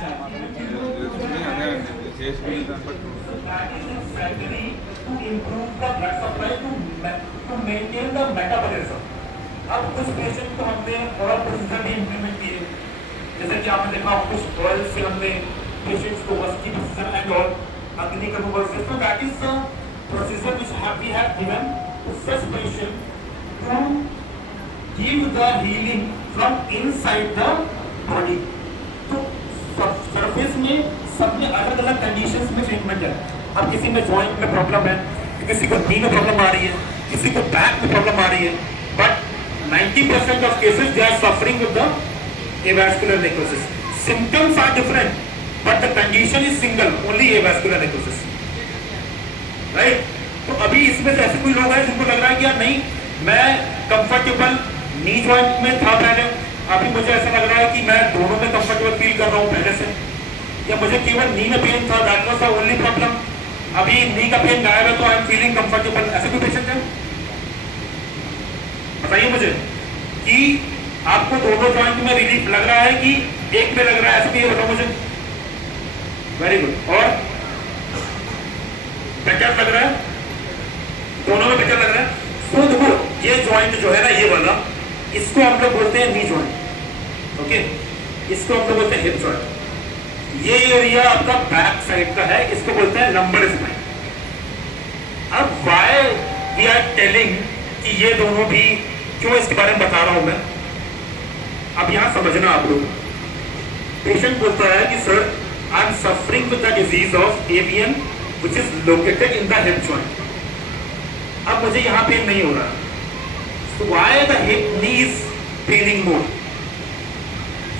अब कुछ पेशेंट को हमने और प्रोसीजर भी इम्प्लीमेंट किए, जैसे कि आपने देखा कुछ ऑयल से हमने पेशेंट्स को बस की प्रोसीजर एंड ऑल अग्नि का procedure, so that is the procedure which we have given to such patient to give the healing from inside the body. तो सरफेस में सब में अलग अलग कंडीशंस में ट्रीटमेंट है। अब किसी में जॉइंट में प्रॉब्लम है, किसी को नी में प्रॉब्लम आ रही है, किसी को बैक में प्रॉब्लम आ रही है, but 90% of cases they are suffering with the avascular necrosis. Symptoms are different, but the condition is single, only avascular necrosis. Right? तो अभी इसमें से ऐसे कोई लोग हैं जिनको लग रहा है कि यार नहीं, मैं कंफर्टेबल नी जॉइंट में था पहले, अभी मुझे ऐसा लग रहा है कि मैं दोनों में कंफर्टेबल फील कर रहा हूँ पहले से, या मुझे केवल नी में पेन था, that was the only problem, अभी नी का पेन गायब है तो आई एम फीलिंग कंफर्टेबल, ऐसे कोई पेशेंट है? बताइए मुझे कि आपको दोनों जॉइंट में रिलीफ लग रहा है कि एक में लग रहा है, ऐसे भी बताओ मुझे। Very good. और बेटर लग रहा है, दोनों में बेटर लग रहा है। तो देखो ये जॉइंट जो है ना, ये वाला, इसको हम लोग बोलते हैं नी जॉइंट, ओके, इसको हम लोग बोलते हैं हिप जॉइंट। ये एरिया आपका बैक साइड का है, इसको बोलते हैं लंबर स्पाइन। अब व्हाई वी आर टेलिंग कि ये दोनों भी, क्यों इसके बारे में बता रहा हूं मैं, अब यहां समझना आप लोग। पेशेंट बोलता है कि sir I am suffering with the disease of avian which is located in the hip joint. अब मुझे यहां पेन नहीं हो रहा, so why the hip knee is paining more?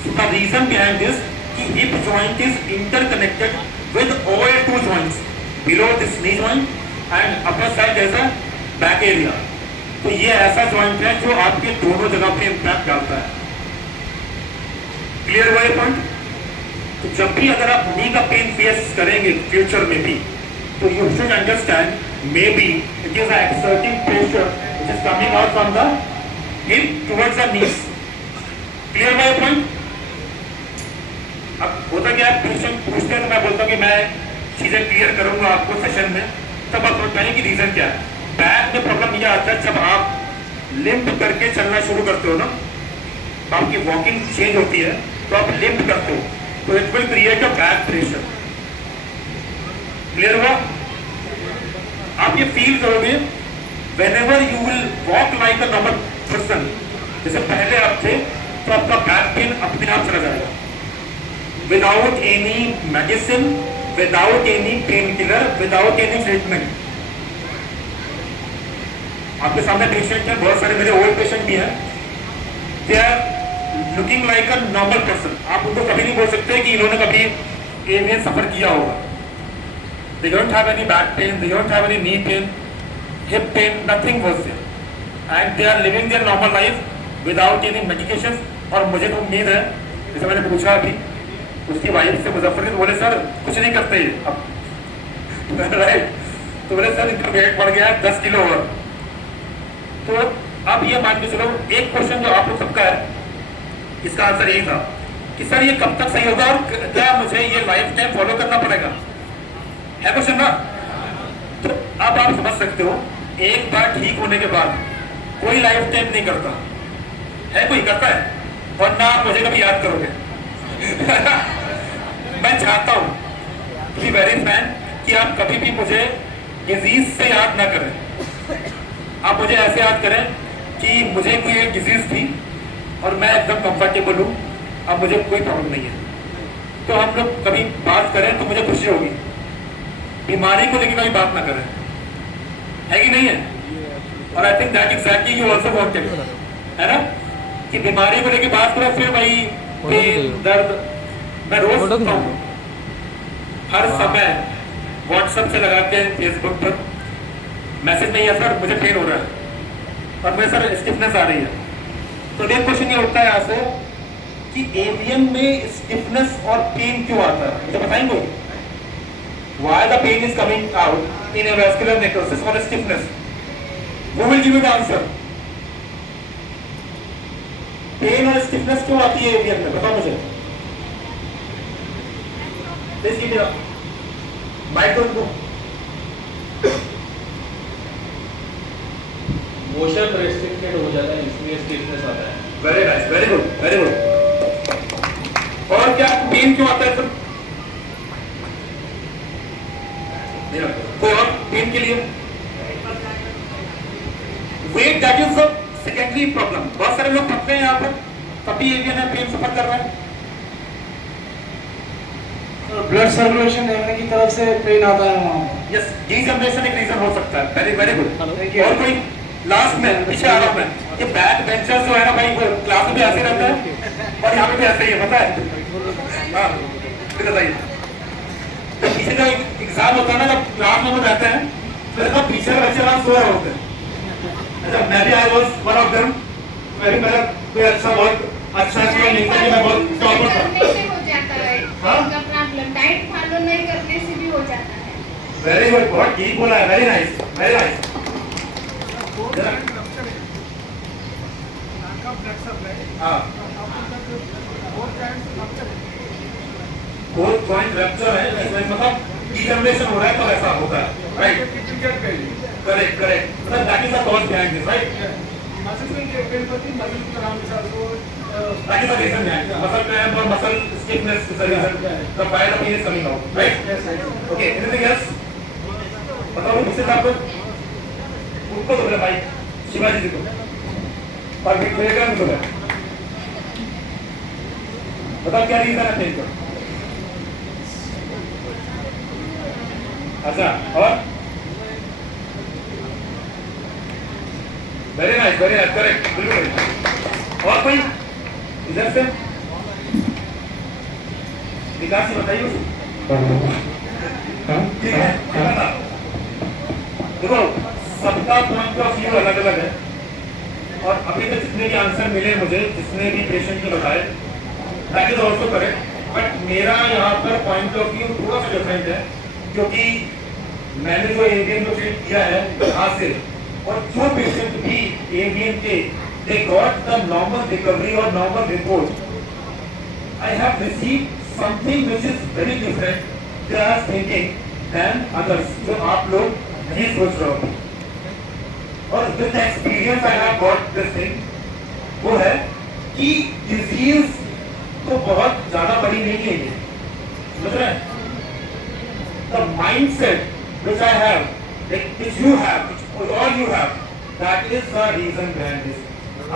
So the reason behind this कि hip joint is interconnected with all two joints below this knee joint and upper side as a back area. तो ये ऐसा joint है जो आपके दोनों जगह पे इंपैक्ट डालता है। क्लियर हुआ ये पॉइंट? तो जब भी अगर आप नी का पेन फेस करेंगे फ्यूचर में भी, तो you should understand may be it is exerting pressure which is coming out from the hip towards the knees. Clear हुआ ये पॉइंट? अब होता क्या है, पेशेंट पूछते हैं तो मैं बोलता हूँ कि मैं चीजें क्लियर करूंगा आपको सेशन में, तब आप बताएं कि रीजन क्या है। बैक में प्रॉब्लम ये आता है जब आप लिम्प करके चलना शुरू करते हो ना, तो आपकी वॉकिंग चेंज होती है, तो आप लिम्प करते हो, तो it will create a back pressure. Clear हुआ? आप ये फील करोगे whenever you will walk like a normal person, जैसे पहले आप थे, तो आपका बैक पेन अपने आप चला जाएगा, without any medicine, without any pain killer, without any treatment. आपके सामने पेशेंट हैं, बहुत सारे मेरे ओल्ड पेशेंट भी हैं, they are looking like a normal person. आप उनको कभी नहीं बोल सकते कि इन्होंने कभी एवियन सफर किया होगा। They don't have any back pain, they don't have any knee pain, hip pain, nothing was there, and they are living their normal life without any medication. और मुझे तो उम्मीद है, जैसे मैंने पूछा अभी उसकी वाइफ से मुजफ्फर के, बोले सर कुछ नहीं करते अब राइट, तो बोले सर इनका वेट बढ़ गया है 10 किलो और। तो अब ये मान के चलो, एक क्वेश्चन जो आप लोग सबका है, इसका आंसर यही था कि सर ये कब तक सही होगा और क्या मुझे ये लाइफ टाइम फॉलो करना पड़ेगा, है क्वेश्चन ना? तो अब आप समझ सकते हो, एक बार ठीक होने के बाद कोई लाइफ टाइम नहीं करता है, कोई करता है? और ना आप मुझे कभी याद करोगे मैं चाहता हूं कि वेरी फ्रैंक कि आप कभी भी मुझे डिजीज से याद ना करें, आप मुझे ऐसे याद करें कि मुझे कोई एक डिजीज थी और मैं एकदम कंफर्टेबल हूँ, अब मुझे कोई प्रॉब्लम नहीं है। तो हम लोग कभी बात करें तो मुझे खुशी होगी, बीमारी को लेकर कभी बात ना करें, है कि नहीं है? और I think that exactly you also wanted, है ना, कि बीमारी को लेकर बात करो, फिर भाई पेन दर्द। मैं रोज सुनता हूँ हर समय व्हाट्सएप से लगा के फेसबुक पर मैसेज नहीं है सर मुझे पेन हो रहा है और मुझे सर स्टिफनेस आ रही है। तो एक क्वेश्चन ये उठता है यहाँ से कि एवियन में स्टिफनेस और पेन क्यों आता है, मुझे बताएंगे? Why the pain is coming out in a vascular necrosis और stiffness? Who will give you the answer? Pain और स्टिफनेस क्यों आती है एवियन में, बताओ मुझे। Please keep it up, mic तो उनको मोशन रेस्ट्रिक्टेड हो जाता है इसलिए स्टिफनेस आता है। Very nice, very good, very good. और क्या पेन क्यों आता है सर? कोई और पेन के लिए weight, that is the secondary problem. बहुत सारे लोग थकते हैं यहाँ पर, तभी एवियन है पेन सफर कर रहा है। ब्लड सर्कुलेशन लेने की तरफ से पेन आता है वहाँ। यस, डीजनरेशन एक रीजन हो सकता है। Very very good. Thank you. और कोई लास्ट में पीछे आ रहा हूं मैं, ये बैक बेंचर्स जो है ना भाई, वो क्लास में भी ऐसे रहता है और यहाँ पे भी ऐसे ही है, पता है? हाँ, फिर बताइए। जब पीछे का एग्जाम होता है ना, जब क्लास में वो रहते हैं, फिर तो पीछे का बच्चे वहाँ सो रहे होते हैं। अच्छा, मैं भी I was one of them. मेरा कोई अच्छा बहुत अच्छा किया नहीं था कि मैं बहुत टॉपर था। करने से हो जाता है हाँ? इनका प्रॉब्लम, डाइट फॉलो नहीं करने से भी हो जाता है। वेरी गुड, बहुत ठीक बोला है, वेरी नाइस, वेरी नाइस। हाँ, फोर्थ जॉइंट रप्चर है, इसमें मतलब डीजनरेशन हो रहा है तो ऐसा होता है, राइट? करेक्ट करेक्ट, मतलब that is the cause behind this, right? That is the reason behind muscle cramp और muscle stiffness is the reason the bite off is coming out, right? Okay, anything else? बताओ किससे था आपको? उनको तो भाई शिवाजी जी को और विक्टोरिया को तो बताओ क्या रीजन है पेन का? अच्छा, और वेरी नाइस, करेक्ट, बिल्कुल। और कोई इधर से विकास जी बताइए। ठीक है, देखो सबका पॉइंट ऑफ व्यू अलग अलग है और अभी तक जितने भी आंसर मिले मुझे, जिसने भी पेशेंट ने बताए, that is also correct, but मेरा यहाँ पर पॉइंट ऑफ व्यू थोड़ा सा डिफरेंट है, क्योंकि मैंने जो एवियन को ट्रीट किया है यहाँ से, और जो पेशेंट भी एवियन के they got the normal recovery or normal report. I have received something which is very different they are thinking than others, जो आप लोग नहीं सोच रहे हो। और with the experience I have got this thing, वो है कि disease तो बहुत ज्यादा बड़ी नहीं है ये, समझ रहे हैं? The mindset which I have, which you have, which all you have, that is the reason behind this.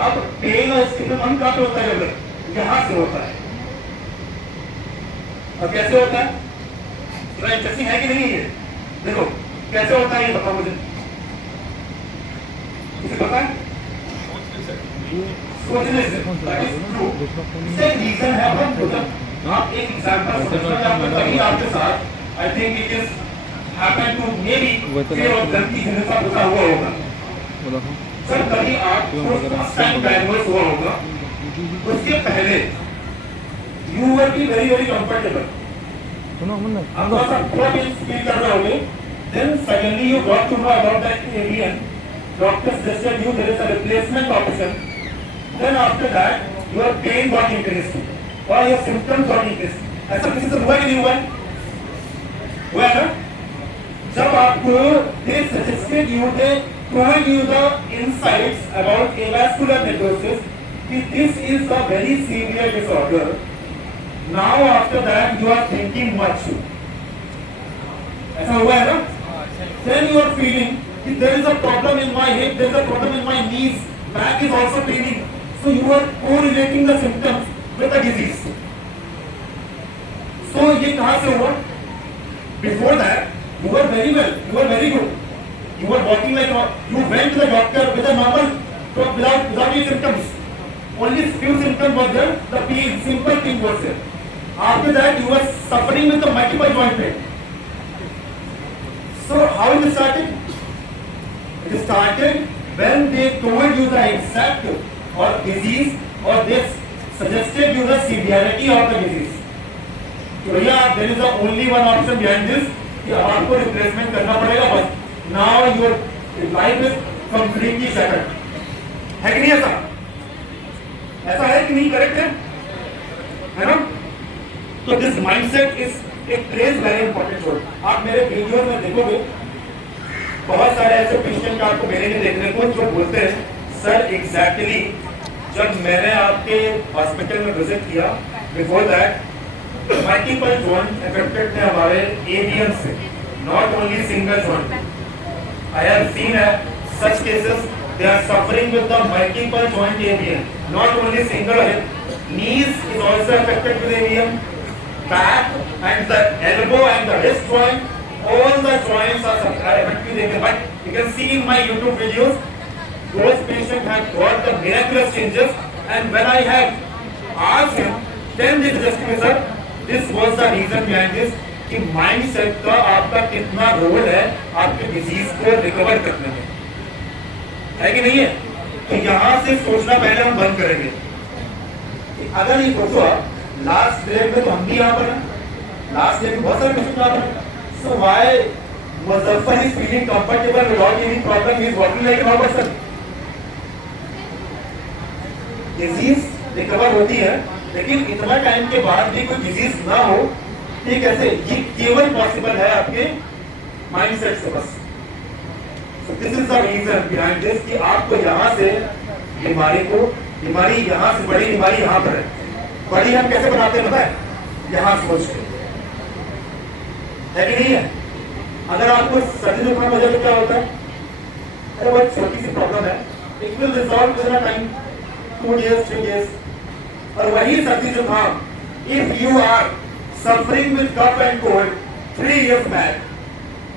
अब पेन और स्टिफनेस हम कहाँ पे होता है? जब यहाँ से होता है। और कैसे होता है? थोड़ा इंटरेस्टिंग है कि नहीं है? देखो कैसे होता है ये बताओ मुझे, किसे पता है? सोचने से, that is true. इसका रीजन है आप एक एग्जांपल तभी आपके साथ, I think it is happen to maybe fear और गलती से साथ होता हुआ होगा। सर कभी आपको फर्स्ट टाइम डायग्नोस हुआ होगा, उसके पहले you were be very very comfortable, आप थोड़ा फील कर रहे होंगे, then suddenly you got to know about that AVN, doctor suggested you there is a replacement option, then after that your pain got increased और your symptoms got increased. ऐसा किसी से हुआ कि नहीं हुआ? हुआ ना? जब आपको दे suggested you, they told you the insights about avascular necrosis, this is a very severe disorder. Now after that you are thinking much. ऐसा हुआ है ना? Then you are feeling that there is a problem in my hip, there is a problem in my knees, back is also paining. So you are correlating the symptoms with the disease. So ये कहाँ से हुआ? Before that you were very well, you were very good. You were walking like you went to the doctor with a normal, without any symptoms. Only few symptoms were there. The pain, simple thing was there. After that, you were suffering with the multiple joint pain. So how it started? It started when they told you the exact or disease, or they suggested you the severity of the disease. So yeah, there is the only one option behind this. कि आपको replacement करना पड़ेगा बस। Now your life is completely shattered. है कि नहीं ऐसा? ऐसा है कि नहीं? करेक्ट है ना? तो this mindset is it plays very important role. आप मेरे वीडियो में देखोगे बहुत सारे ऐसे पेशेंट आपको मेरे लिए देखने को जो बोलते हैं सर एग्जैक्टली जब मैंने आपके हॉस्पिटल में विजिट किया before that multiple joint affected थे हमारे एवीएम से, not only single joint. I have seen such cases they are suffering with the multiple joint AVM, not only single hip. Knees is also affected with AVM, back and the elbow and the wrist joint, all the joints are affected with AVM. But you can see in my YouTube videos, those patients have got the miraculous changes. And when I have asked him, then this just me sir, this was the reason behind this कि mindset का आपका कितना role है आपके disease को recover करने में, है कि नहीं है? तो यहाँ से सोचना पहले हम बंद करेंगे। अगर ये सोचो आप लास्ट डेट में तो हम भी यहाँ पर हैं, लास्ट डेट में बहुत सारे पेशेंट यहाँ पर हैं, so why Muzaffar is feeling comfortable without any problem, he is working like a person. Disease recover होती है लेकिन इतना टाइम के बाद भी कोई डिजीज ना हो, ये कैसे? ये केवल पॉसिबल है आपके माइंडसेट से बस। So this is the reason behind this कि आपको यहाँ से बीमारी यहाँ से बड़ी बीमारी यहाँ पर है। बड़ी हम कैसे बनाते हैं पता है? यहाँ सोच के, है कि नहीं है? अगर आपको सर्दी जुकाम हो जाए तो क्या होता है? अरे बहुत छोटी सी प्रॉब्लम है, it will resolve with time 2 days 3 days। और वही सर्दी जुकाम if you are suffering with cough and cold 3 years back,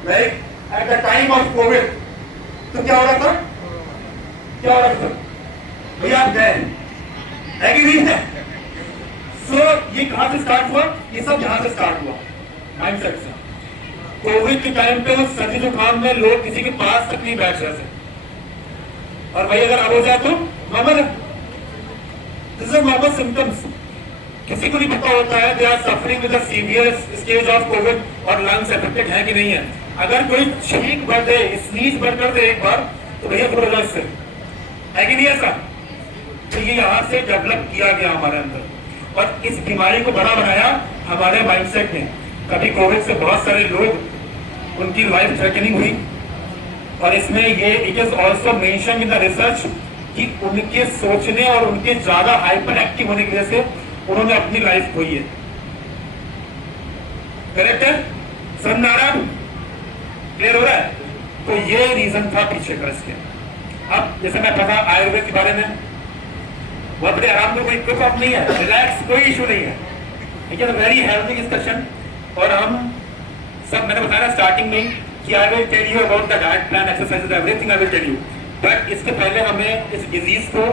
like at the time of COVID, तो क्या हो रहा था? क्या हो रहा था? भैया आप गए है कि नहीं है? सो ये कहां से स्टार्ट हुआ? ये सब यहां से स्टार्ट हुआ माइंडसेट से। कोविड के टाइम पे उस सर्दी जुकाम में लोग किसी के पास तक नहीं बैठ रहे थे, और भाई अगर अब हो जाए तो नॉर्मल है, दिस इज नॉर्मल सिम्टम्स। किसी को नहीं पता होता है they are suffering with the severe stage of COVID और लंग्स अफेक्टेड है कि नहीं है। अगर कोई छींक भर दे, स्नीज भर कर दे एक बार, तो भैया थोड़ा से है कि नहीं ऐसा? तो ये यहाँ से डेवलप किया गया हमारे अंदर, और इस बीमारी को बड़ा बनाया हमारे माइंडसेट ने। कभी कोविड से बहुत सारे लोग उनकी लाइफ थ्रेटनिंग हुई, और इसमें ये it is also mention in the research कि उनके सोचने और उनके ज्यादा हाइपर एक्टिव होने की वजह से उन्होंने अपनी लाइफ खोई है। करेक्ट है? समझ क्लियर हो रहा है? तो ये रीजन था पीछे का इसके। अब जैसे मैं पढ़ा आयुर्वेद के बारे में, बहुत बड़े आराम में, कोई प्रॉब्लम नहीं है, रिलैक्स, कोई इशू नहीं है, ठीक है? Very healthy discussion. और हम सब मैंने बताया स्टार्टिंग में कि I will tell you about the diet plan, exercise, everything I will tell you, but इसके पहले हमें इस डिजीज को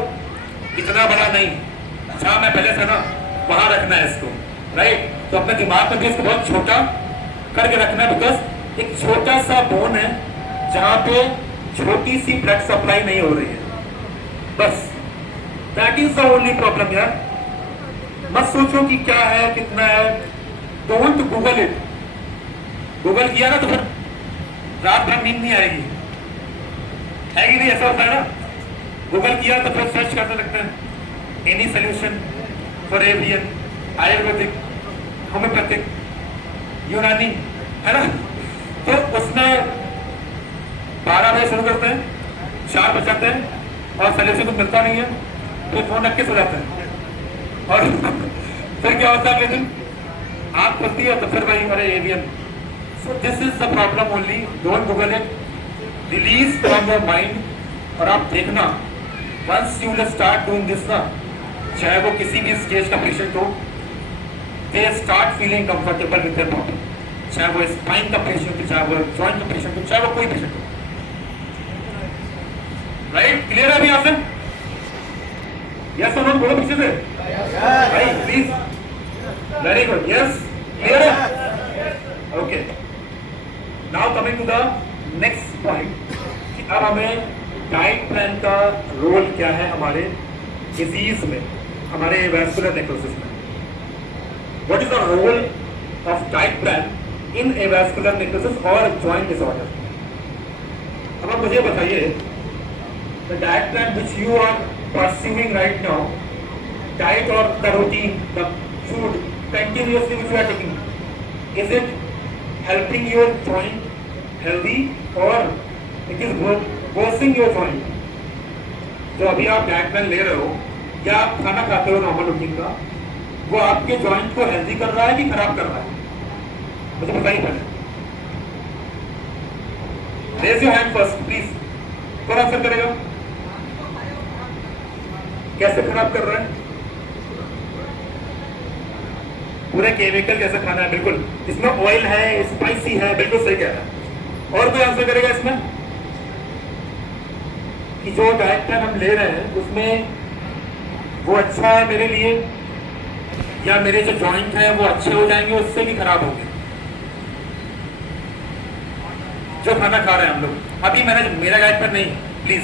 इतना बड़ा नहीं, जहां मैं पहले था ना वहां रखना है इसको, राइट? तो अपने दिमाग में भी इसको बहुत छोटा करके रखना है, बिकॉज एक छोटा सा बोन है जहां पे छोटी सी ब्लड सप्लाई नहीं हो रही है, बस that is the only problem यार। मत सोचो कि क्या है कितना है, डोंट गूगल इट। गूगल किया ना तो फिर रात भर नींद नहीं आएगी, है कि नहीं? ऐसा होता है ना, गूगल किया तो फिर सर्च करने लगते हैं any solution for avian, Ayurvedic, homeopathic, यूनानी, है ना? तो उसमें 12 बजे शुरू करते हैं, 4 बजाते हैं और सोल्यूशन कुछ मिलता नहीं है, तो फोन रख के सो जाते हैं, और फिर क्या होता है अगले दिन आँख खुलती है तो फिर वही अरे AVN. So this is the problem only, don't Google it, release from your mind. और आप देखना once you will start doing this ना, चाहे वो किसी भी स्टेज का पेशेंट हो, they start feeling comfortable with their body, चाहे वो स्पाइन का पेशेंट हो, चाहे वो जॉइंट का पेशेंट हो, चाहे वो कोई पेशेंट हो, राइट? क्लियर है अभी यहाँ से? यस और नो बोलो पीछे से भाई please. Very good, yes, clear है? Okay, now coming to the next point कि अब हमें डाइट प्लान का रोल क्या है हमारे डिजीज में, हमारे वैस्कुलर नेक्रोसिस में। What is the role of diet plan in a vascular necrosis और जॉइंट डिसऑर्डर? अब आप मुझे बताइए, the diet plan which you are pursuing right now, diet or the routine, the food continuously which you are taking, Is it helping your joint healthy or it is worsening your joint? जो अभी आप diet plan ले रहे हो या आप खाना खाते हो नॉर्मल रूटीन का, वो आपके जॉइंट को हेल्दी कर रहा है कि खराब कर रहा है? मुझे बताइए पहले। Raise your hand first please. कौन आंसर करेगा? कैसे खराब कर रहा है? पूरे केमिकल कैसे खाना है? बिल्कुल, इसमें ऑयल है, स्पाइसी है, बिल्कुल सही कह रहा है। और कोई आंसर करेगा इसमें कि जो डाइट प्लान हम ले रहे हैं उसमें वो अच्छा है मेरे लिए, या मेरे जो जॉइंट है वो अच्छे हो जाएंगे उससे कि खराब होंगे? जो खाना खा रहे हैं हम लोग अभी, मैंने मेरा डाइट प्लान नहीं प्लीज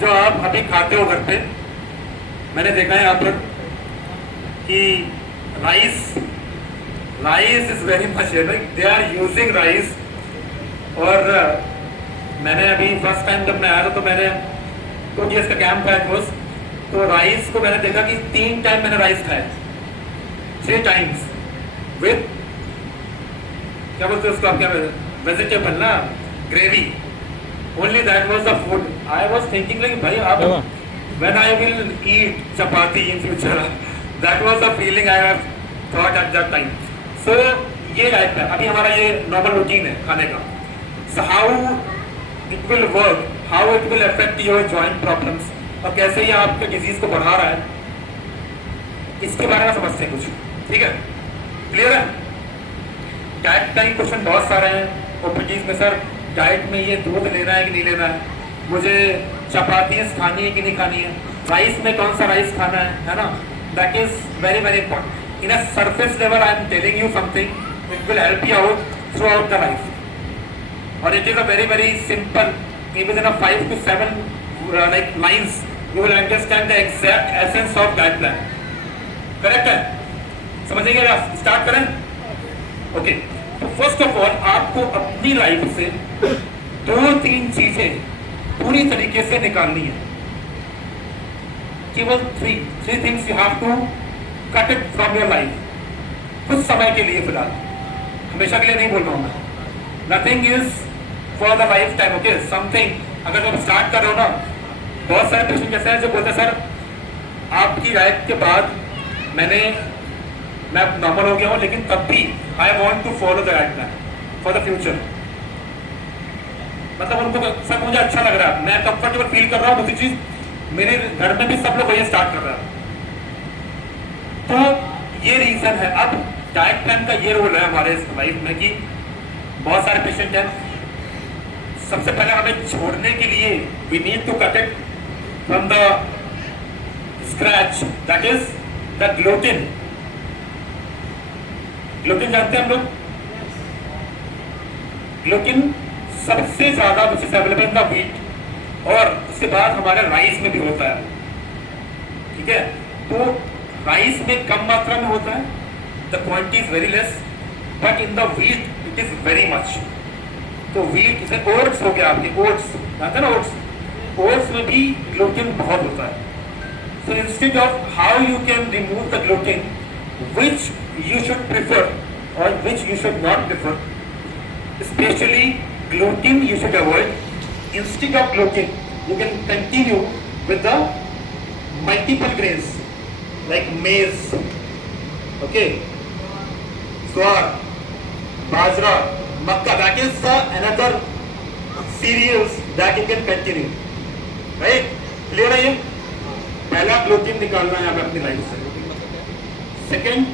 जो आप अभी खाते हो घर पे, मैंने देखा है यहाँ पर कि rice is very much, they are using rice. और मैंने अभी फर्स्ट टाइम जब मैं आया था तो मैंने 2 years का कैंप था कोर्स, तो राइस को मैंने देखा कि 3 टाइम मैंने राइस खाया, 3 times विद क्या बोलते हैं उसको आप, क्या वेजिटेबल ना, gravy, only that was the food. I was thinking like भाई आप, when I will eat chapati in future, that was the feeling I have thought at that time. So ये लाइफ है, अभी हमारा ये नॉर्मल रूटीन है खाने का। So how it will work, how it will affect your joint problems, और कैसे ये आपके डिजीज को बढ़ा रहा है, इसके बारे में समझते हैं कुछ, ठीक है? क्लियर है? डाइट का ही क्वेश्चन बहुत सारे हैं ओपीटीज में, सर डाइट में ये दूध लेना है कि नहीं लेना है, मुझे चपाती खानी है कि नहीं खानी है, राइस में कौन सा राइस खाना है ना? That is very very important. In a surface level I am telling you something, it will help you out through out the life, और it is a very very simple, even in a 5 to 7 like lines you will understand the exact essence of diet plan. Correct है? समझेंगे? Start करें? Okay, तो first of all आपको अपनी life से 2-3 चीजें पूरी तरीके से निकालनी है, केवल 3 things you have to cut it from your life, कुछ समय के लिए फिलहाल, हमेशा के लिए नहीं बोल रहा हूं मैं। Nothing is for the life time, okay? Something अगर तुम स्टार्ट कर रहे हो ना, बहुत सारे पेशेंट जैसे हैं जो बोलते हैं सर आपकी डाइट के बाद मैं नॉर्मल हो गया हूँ, लेकिन तब भी I want to follow the diet plan for the future. मतलब उनको सब मुझे अच्छा लग रहा है, मैं कंफर्टेबल फील कर रहा हूँ, दूसरी चीज मेरे घर में भी सब लोग वही स्टार्ट कर रहा है, तो ये रीजन है। अब डाइट प्लान का ये रोल है हमारे लाइफ में कि बहुत सारे पेशेंट हैं, सबसे पहले हमें छोड़ने के लिए we need to cut it from the scratch, that is the gluten. Gluten जानते हैं हम लोग? ग्लूटेन सबसे ज्यादा अवेलेबल इन द व्हीट, और उसके बाद हमारे राइस में भी होता है, ठीक है? तो राइस में कम मात्रा में होता है, the quantity is very less, but in the wheat it is very much. तो व्हीट से ओट्स हो गया, आपके ओट्स जानते हैं ना? ओट्स में भी ग्लूटेन बहुत होता है। So instead of how you can remove the gluten, which you should prefer or which you should not prefer, especially gluten you should avoid. Instead of gluten, you can continue with the multiple grains like maize, okay, swar, bajra, makka. That is another cereals that you can continue. Right? Clear है ये? पहला gluten निकालना है हमें अपनी life से। Second,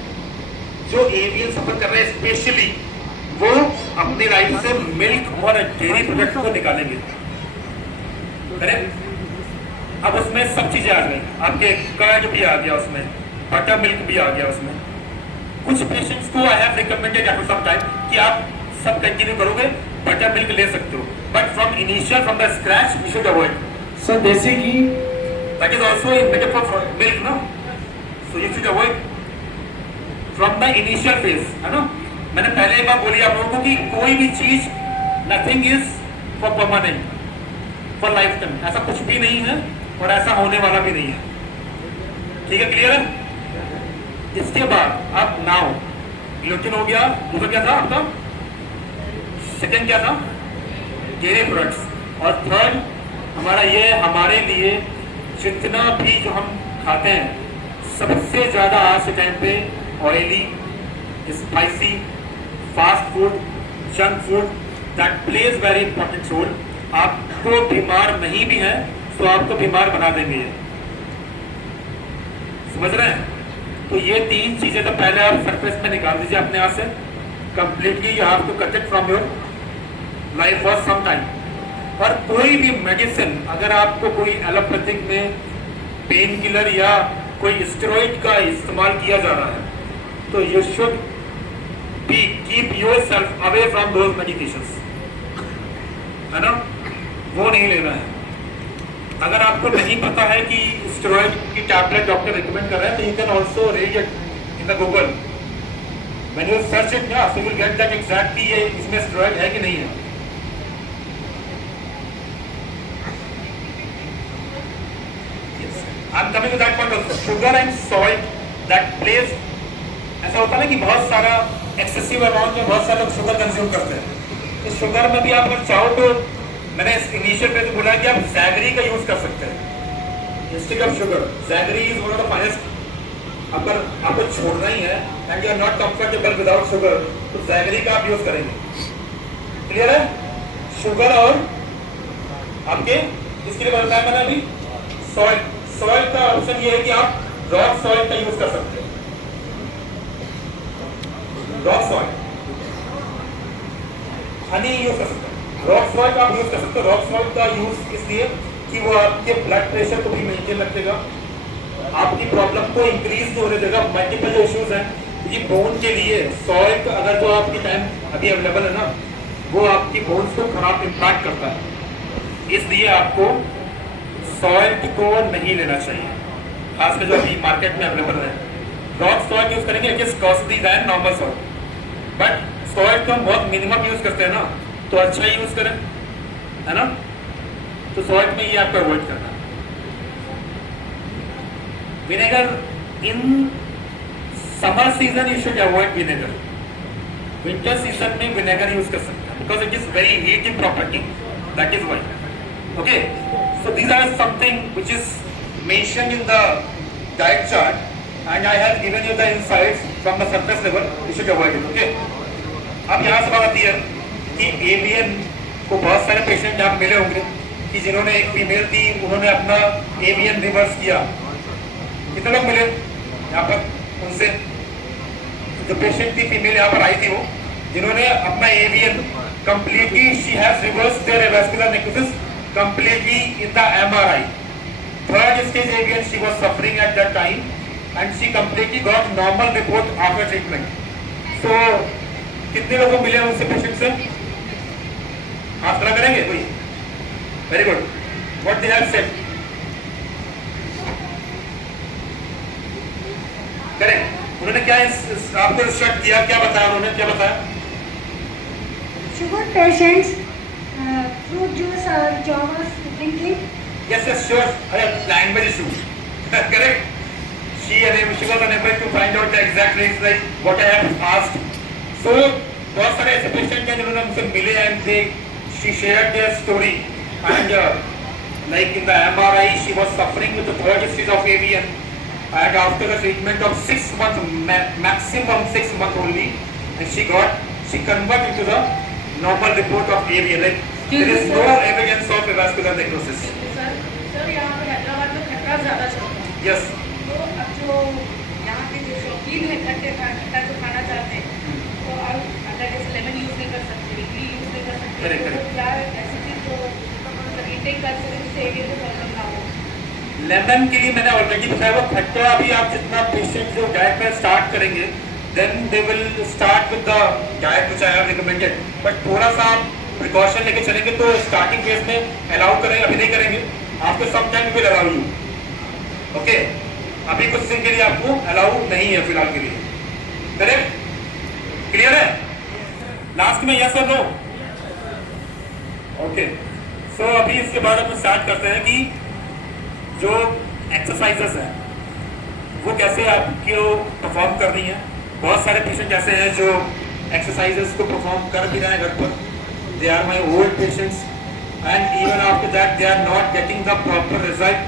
जो avian सफर कर रहे हैं स्पेशली, वो अपनी लाइफ से मिल्क और डेयरी प्रोडक्ट को निकालेंगे। करेक्ट? अब उसमें सब चीजें आ गई, आपके कर्ड भी आ गया उसमें, बटर मिल्क भी आ गया उसमें। कुछ पेशेंट्स को I have recommended after some time कि आप सब कंटिन्यू करोगे, बटर मिल्क ले सकते हो, but from initial from the scratch you should avoid. Sir देसी घी That is also better for milk, no? So you should avoid from the initial phase, है ना? मैंने पहले एक बार बोली आप लोगों को कि कोई भी चीज nothing is for permanent, for lifetime, ऐसा कुछ भी नहीं है और ऐसा होने वाला भी नहीं है, ठीक है? क्लियर है? इसके बाद अब now ग्लूटेन हो गया, दूसरा क्या था आपका, सेकंड क्या था, डेयरी प्रोडक्ट्स, और थर्ड हमारा ये हमारे लिए जितना भी जो हम खाते हैं सबसे ज़्यादा आज के टाइम पे oily, spicy, fast food, junk food, that plays very important role. आपको बीमार नहीं भी है तो आपको बीमार बना देंगे ये, समझ रहे हैं? तो ये तीन चीजें तो पहले आप सरफेस में निकाल दीजिए अपने आप से completely. You have to cut it from your life for some time. और कोई भी मेडिसिन, अगर आपको कोई एलोपैथिक में पेन किलर या कोई स्टेरॉइड का इस्तेमाल किया जा रहा है तो you should be keep yourself away from those medications, है ना, वो नहीं लेना है। अगर आपको नहीं पता है कि स्टेरॉइड की टैबलेट डॉक्टर रिकमेंड कर रहे हैं तो you can also read it in the Google, when you search it ना, so you will get that exactly ये इसमें स्टेरॉइड है कि नहीं है। I'm coming to that point also. Sugar and salt that plays, ऐसा होता है ना कि बहुत सारा एक्सेसिव अमाउंट में बहुत सारे लोग शुगर कंज्यूम करते हैं, तो शुगर में भी आप अगर चाहो तो मैंने इनिशियल पे तो बोला कि आप जैगरी का यूज कर सकते हैं instead of sugar. Jaggery is one of the finest. अगर आपको छोड़ना ही है and you are not comfortable without sugar तो जैगरी का आप यूज करेंगे। क्लियर है? शुगर और आपके इसके लिए बताया मैंने अभी सॉल्ट। सॉइल का ऑप्शन ये है कि आप रॉक सॉइल का यूज कर सकते हैं। रॉक सॉइल, हनी यूज कर सकते हैं, रॉक सॉइल का आप यूज कर सकते हो। रॉक सॉइल का यूज इसलिए कि वो आपके ब्लड प्रेशर को भी मेंटेन रखेगा, आपकी प्रॉब्लम को इंक्रीज नहीं होने देगा। मल्टीपल जो इश्यूज हैं ये बोन के लिए सॉइल अगर जो आपकी टाइम अभी अवेलेबल है ना वो आपकी बोन्स को खराब इम्पैक्ट करता है, इसलिए आपको सॉल्ट को नहीं लेना चाहिए, खासकर जो अभी मार्केट में अवेलेबल है। रॉक सॉल्ट यूज करेंगे it is costly than normal salt, but salt को हम बहुत मिनिमम यूज करते हैं ना तो अच्छा यूज करें, है ना। तो सॉल्ट में ये आपको अवॉइड करना है। Vinegar in summer season you should avoid vinegar. Winter season में विनेगर यूज कर सकते हैं because it is very heating property, that is why. Okay, so these are something which is mentioned in the diet chart, and I have given you the insights from the surface level. You should avoid it. Okay. अब यहाँ से बात आती है कि avian को बहुत सारे पेशेंट आप मिले होंगे कि जिन्होंने एक फीमेल थी उन्होंने अपना एवियन रिवर्स किया। कितने लोग मिले यहाँ पर उनसे? जो पेशेंट थी फीमेल यहाँ पर आई थी वो जिन्होंने अपना avian completely she has reversed their avascular necrosis completely in the MRI. Third stage avian she was suffering at that time and she completely got normal report after treatment. So कितने लोगों को मिले उनसे पेशेंट से? हाथ खड़ा करेंगे कोई? Very good. What they have said? करें। उन्होंने क्या आपको इंस्ट्रक्ट किया, क्या बताया उन्होंने, क्या बताया? Sugar patients, fruit juice or java drinking. Yes, sure. Language issue. Correct. She was unable to find out the exact reason like what I have asked. So बहुत सारे ऐसे पेशेंट हैं जिन्होंने हमसे मिले and she shared their story and like in the MRI she was suffering with the third stage of AVN and after the treatment of 6 months, maximum 6 months only, and she converted into the normal report of AVN. Like there is no evidence of avascular necrosis. Sir यहाँ पे हैदराबाद में खट्टा ज़्यादा चलता है। Yes. तो अब जो यहाँ के जो शौकीन है खट्टा जो खाना चाहते हैं तो अब अगर जैसे लेमन यूज़ नहीं कर सकते, इडली यूज़ नहीं कर सकते, Correct, तो क्या ऐसी चीज़ तो इंटेक कर सकते जिससे एवियन को प्रॉब्लम ना हो। लेमन के लिए मैंने ऑलरेडी बताया वो खट्टा अभी आप जितना पेशेंट जो डाइट में स्टार्ट करेंगे then they will start with the diet which I have recommended, but थोड़ा सा प्रिकॉशन लेके चलेंगे तो स्टार्टिंग फेज में अलाउ करेंगे, अभी नहीं करेंगे, after some time will allow you. Okay, अभी कुछ दिन के लिए आपको अलाउ नहीं है फिलहाल के लिए। करेक्ट? क्लियर है? लास्ट में यस और नो? ओके, सो अभी इसके बाद हम स्टार्ट करते हैं कि जो एक्सरसाइजेस हैं वो कैसे आपको परफॉर्म करनी है बहुत सारे पेशेंट ऐसे हैं जो एक्सरसाइजेस को परफॉर्म कर भी रहे हैं घर पर. They are my old patients and even after that they are not getting the proper result.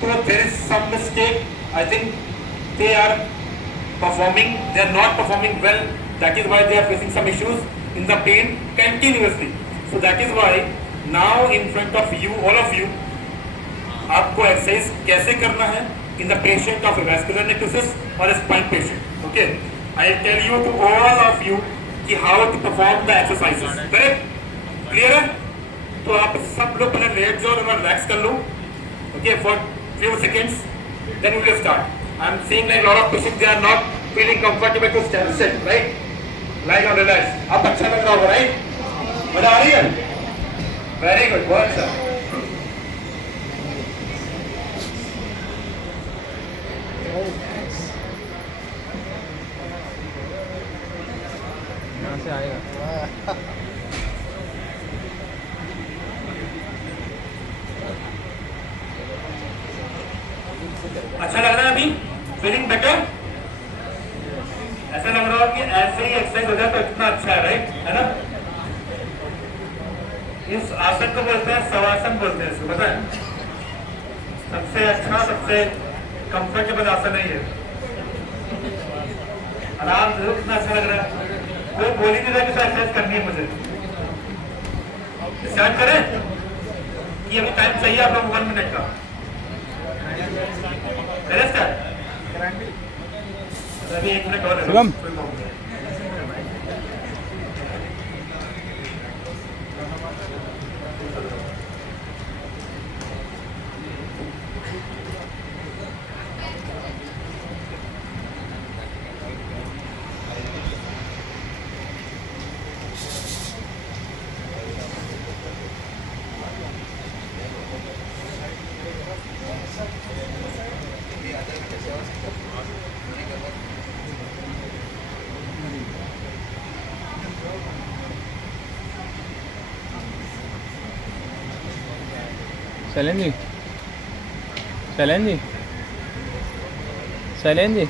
तो there is some mistake. I think they are performing, they are not performing well. That is why they are facing some issues in the pain continuously. So that is why now in front of you, all of you, आपको exercise कैसे करना है in the patient of vascular necrosis or a spine patient. Okay, I tell you to all of you कि how to perform the exercises. Correct? Clear है? तो आप सब लोग पहले लेट जाओ और रिलैक्स कर लो. Okay, for few seconds, then we will start. I'm seeing like a lot of patients, they are not feeling comfortable to stand, sit, right? Lie down, relax. आप अच्छा लग रहा होगा, right? मजा आ रही है? Very good, बहुत अच्छा. यहाँ से आएगा. अच्छा लग रहा है अभी? Feeling better? ऐसा लग रहा है कि ऐसे ही एक्सरसाइज हो जाए तो इतना अच्छा है, राइट? है ना? इस आसन को बोलते हैं शवासन बोलते हैं इसको, पता है? सबसे अच्छा, सबसे कंफर्टेबल आसन है ये. आराम से इतना अच्छा लग रहा है. कोई बोल ही नहीं रहा कि एक्सरसाइज करनी है मुझे. स्टार्ट करें? ये अभी टाइम चाहिए आप लोग 1 मिनट का. अभी 1 मिनट और शुभम. शैलेंद्र जी, शैलेंद्र जी, शैलेंद्र जी.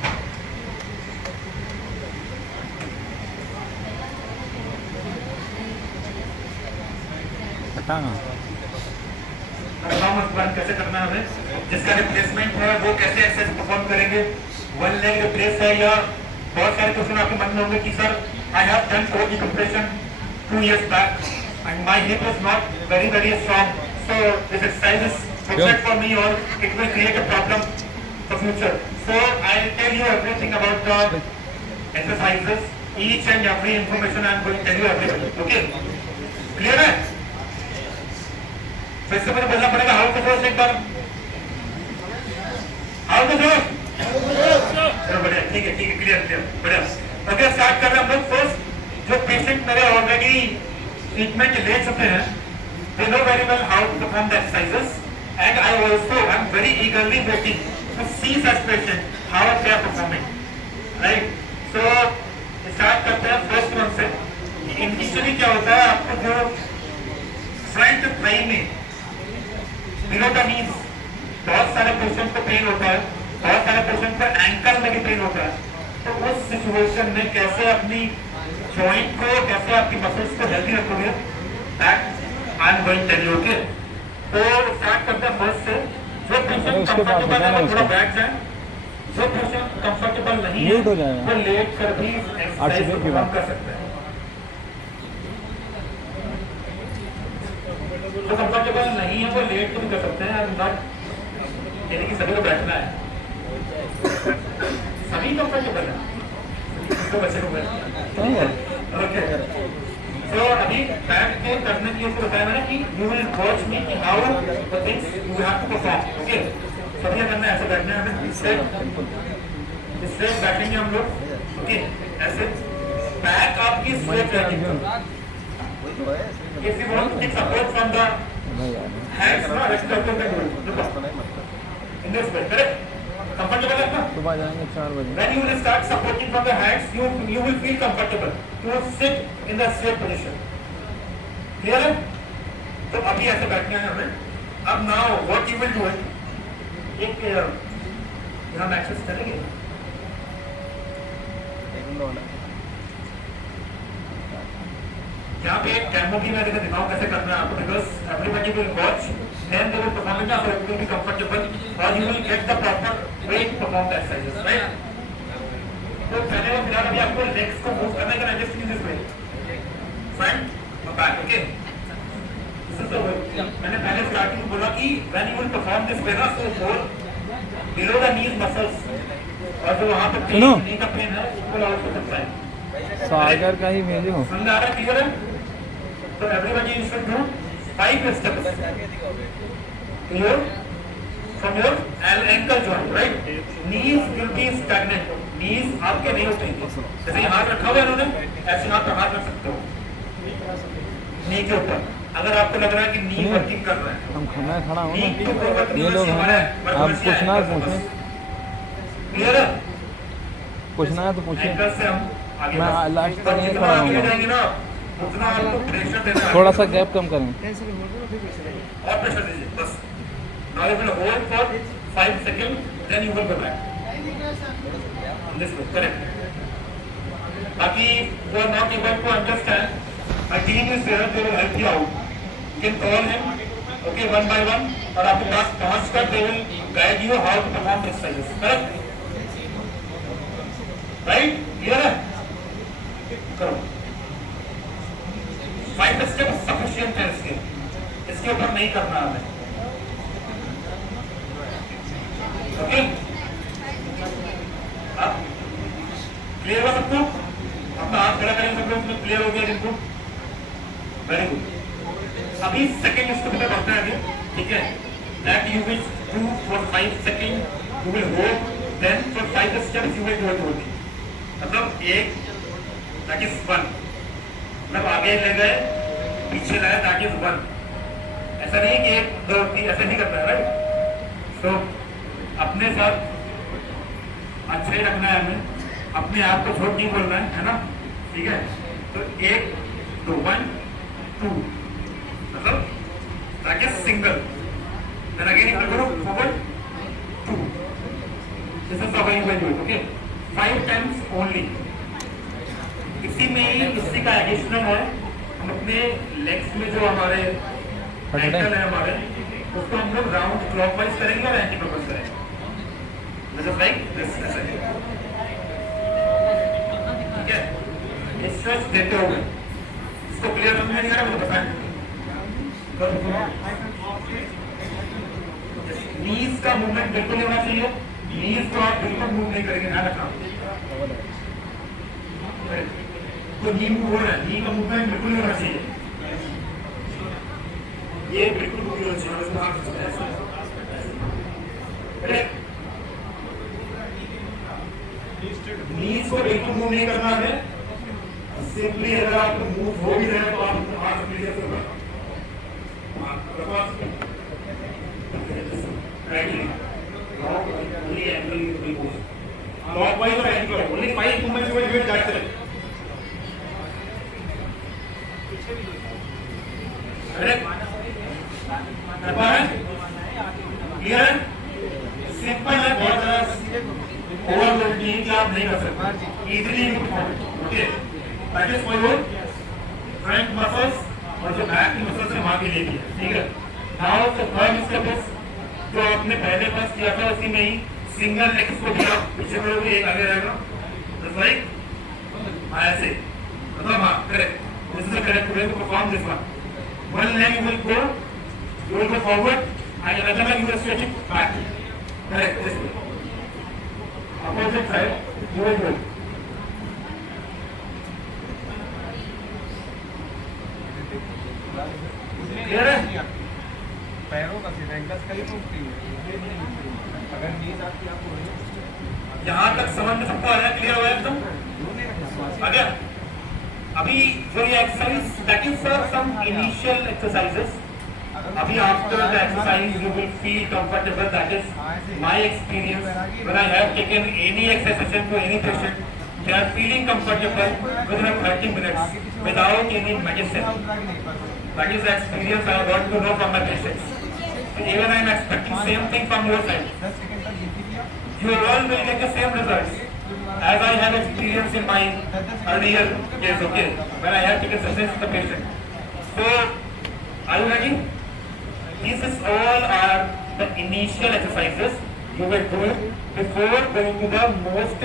कैसे करना है हमें, जिसका रिप्लेसमेंट है वो कैसे एक्सरसाइज परफॉर्म करेंगे. 1 लेग रिप्लेस है या बहुत सारे क्वेश्चन आपके मन में होंगे कि sir I have done core decompression 2 years back and my hip is not very strong, so this exercise is perfect for me or it will create a problem for future. So I'll tell you everything about the exercises, each and every information I am going to tell you everything. Okay, clear है? फिर से मुझे बोलना पड़ेगा how to जोश एक बार. How to जोश. चलो बढ़िया, ठीक है क्लियर बढ़िया. ओके, स्टार्ट कर रहे हैं हम लोग. फर्स्ट जो पेशेंट मेरे ऑलरेडी ट्रीटमेंट ले चुके हैं, they know very well how to perform the exercises, and I also am very eagerly waiting to see such patient how they are performing, right? So start करते हैं first one से. Initially क्या होता है, आपको जो फ्रंट थाई में below the नीज बहुत सारे पेशेंट को पेन होता है, बहुत सारे पेशेंट को एंकल में भी पेन होता है. तो उस सिचुएशन में कैसे अपनी जॉइंट को, कैसे आपकी मसल्स को हेल्दी रखोगे, that I am going to tell you. Okay, तो स्टार्ट करते हैं फर्स्ट से. जो पेशेंट कंफर्टेबल है वो थोड़ा बैठ जाए, जो पेशेंट कंफर्टेबल नहीं है वो लेट कर भी एक्सरसाइज परफॉर्म कर सकते हैं. जो कंफर्टेबल नहीं है वो लेट तो भी कर सकते हैं. नॉट यानी कि सभी को बैठना है, सभी कंफर्टेबल है, तो बच्चे को बैठना. ओके, तो अभी बैठ के करने के लिए बताया मैंने कि यू विल वॉच मी कि how the things you have to perform. Okay, सभी करना है, ऐसे बैठना है हमें. स्ट्रेट बैठेंगे हम लोग. ओके, ऐसे बैक आपकी स्ट्रेट रहेगी. If you want to take support from the hands, no, let's go to the in this way, correct? Comfortable है ना? सुबह जाएंगे 4 बजे. When you will start supporting from the hands, you will feel comfortable. You will sit in the straight position. Clear है? तो अभी ऐसे बैठना है हमें. अब now what you will do है, एक यहाँ मैक्सेस करेंगे. यहाँ पे एक डेमो भी मैं दिखाऊँ कैसे करना है आपको, because everybody will watch then they will perform it, so it will be comfortable और you will get the proper way to perform the exercises, right. तो पहले वो फिलहाल अभी आपको लेग्स को मूव करना है, can just use this way front और back, okay. This is the way. मैंने पहले स्टार्टिंग में बोला कि when you will perform this way ना, so whole below the knees muscles और जो वहां पे नी का पेन है it will also subside। सागर का ही भेजो। समझ आ रहा है, क्लियर है? तो everybody you should do 5 steps clear from your ankle joint, right? knees will be stagnant, knees आपके नहीं उठेंगे। जैसे ये हाथ रखा हुआ है इन्होंने, ऐसे हाथ रख सकते हो नी के ऊपर। अगर आपको लग रहा है कि नी वर्किंग कर रहा है, हम खुला खड़ा हूँ नी के ऊपर ना, ये लोग हैं ना, आप पूछना है पूछें, क्लियर है? पूछना है तो पूछिए। एंकल से हम आगे मैं बढ़- लास्ट और तक यहीं जितना खड़ा आगे हूँ, जाएंगे ना उतना आपको प्रेशर देना है। थोड़ा सा गैप कम करें। और प्रेशर दीजिए बस। Now you will hold for 5 second, then you will go back this way, correct. बाकी वो are not able to understand, my team is there, they will help you out, you can call him, okay, one by one, और आपके पास पहुंच कर they will guide you how to perform exercises, correct, right? Clear है? करो 5 step sufficient है, इसके ऊपर नहीं करना हमें, ओके। अब क्लियर हो सबको? अपना हाथ खड़ा करें सब लोग, क्लियर हो गया जिनको? Very good. अभी सेकंड स्टेप में बढ़ते हैं आगे, ठीक है? That you will do for 5 second, you will hold, then for 5 steps you will do it only, मतलब एक दैट इज 1, मतलब आगे ले गए पीछे लाए दैट इज 1। ऐसा नहीं कि 1 2 3 ऐसे नहीं करना है, राइट? तो अपने साथ अच्छे ही रखना है हमें, अपने आप को छोड़ नहीं बोलना है ना, ठीक है? तो 1 2 1 2, मतलब that is single, then again you करो forward 2, this is the way you will do it, okay? 5 times only. इसी में ही इसी का एडिशनल है, हम अपने लेग्स में जो हमारे एंकल है हमारे, उसको हम लोग राउंड क्लॉकवाइज करेंगे और एंटी क्लॉकवाइज करेंगे, जस्ट लाइक दिस, ऐसे, ठीक है? ये स्ट्रेच देते हुए, इसको क्लियर समझ में नहीं आ रहा मुझे बताएं। नीज का मूवमेंट बिल्कुल नहीं होना चाहिए, नीज को आप बिल्कुल मूव नहीं करेंगे, ध्यान रखना। तो नी मूव हो रहा है, नी का मूवमेंट बिल्कुल नहीं होना चाहिए, ये बिल्कुल मूव नहीं होना चाहिए, इसको हाथ से ऐसे, नीज को बिल्कुल मूव नहीं करना है। सिंपली अगर आप मूव हो भी रहे हैं तो आप हाथ क्लियर करो, क्लॉकवाइज और anti clockwise, only 5 movements will do it, that's it. Clear है? सिंपल है, बहुत ज्यादा ओवरलोड नहीं कि आप नहीं कर सकते, easily you can perform, okay? That is for your front muscles और जो बैक की मसल्स है वहां के लिए भी है, ठीक है? Now the third step is जो आपने पहले पास किया था उसी में ही सिंगल लेग्स को दिया, पीछे करोगे एक आगे रहेगा, जस्ट लाइक ऐसे, मतलब हाँ correct, this is the correct way to perform this one. One leg will go, you will go forward, and another leg you will stretch it back. Correct, this way. Opposite side, you will do it. Clear है? पैरों का सीधा ankles का ही मूवती है, अगर नीज आपकी आपको यहाँ तक समझ में सबको आया, क्लियर हो गया एकदम? आ गया? अभी जो ये exercise that is for some initial exercises, अभी after the exercise you will feel comfortable, that is my experience when I have taken any exercise session to any patient, they are feeling comfortable within 30 minutes without any medicine, that is the experience I want to know from my patients, even I am expecting same thing from your side, you all will get the same results, as I have experience in my earlier case, okay, when I have taken sessions with the patient. So, are you ready? These all are the initial exercises you will do before going to the most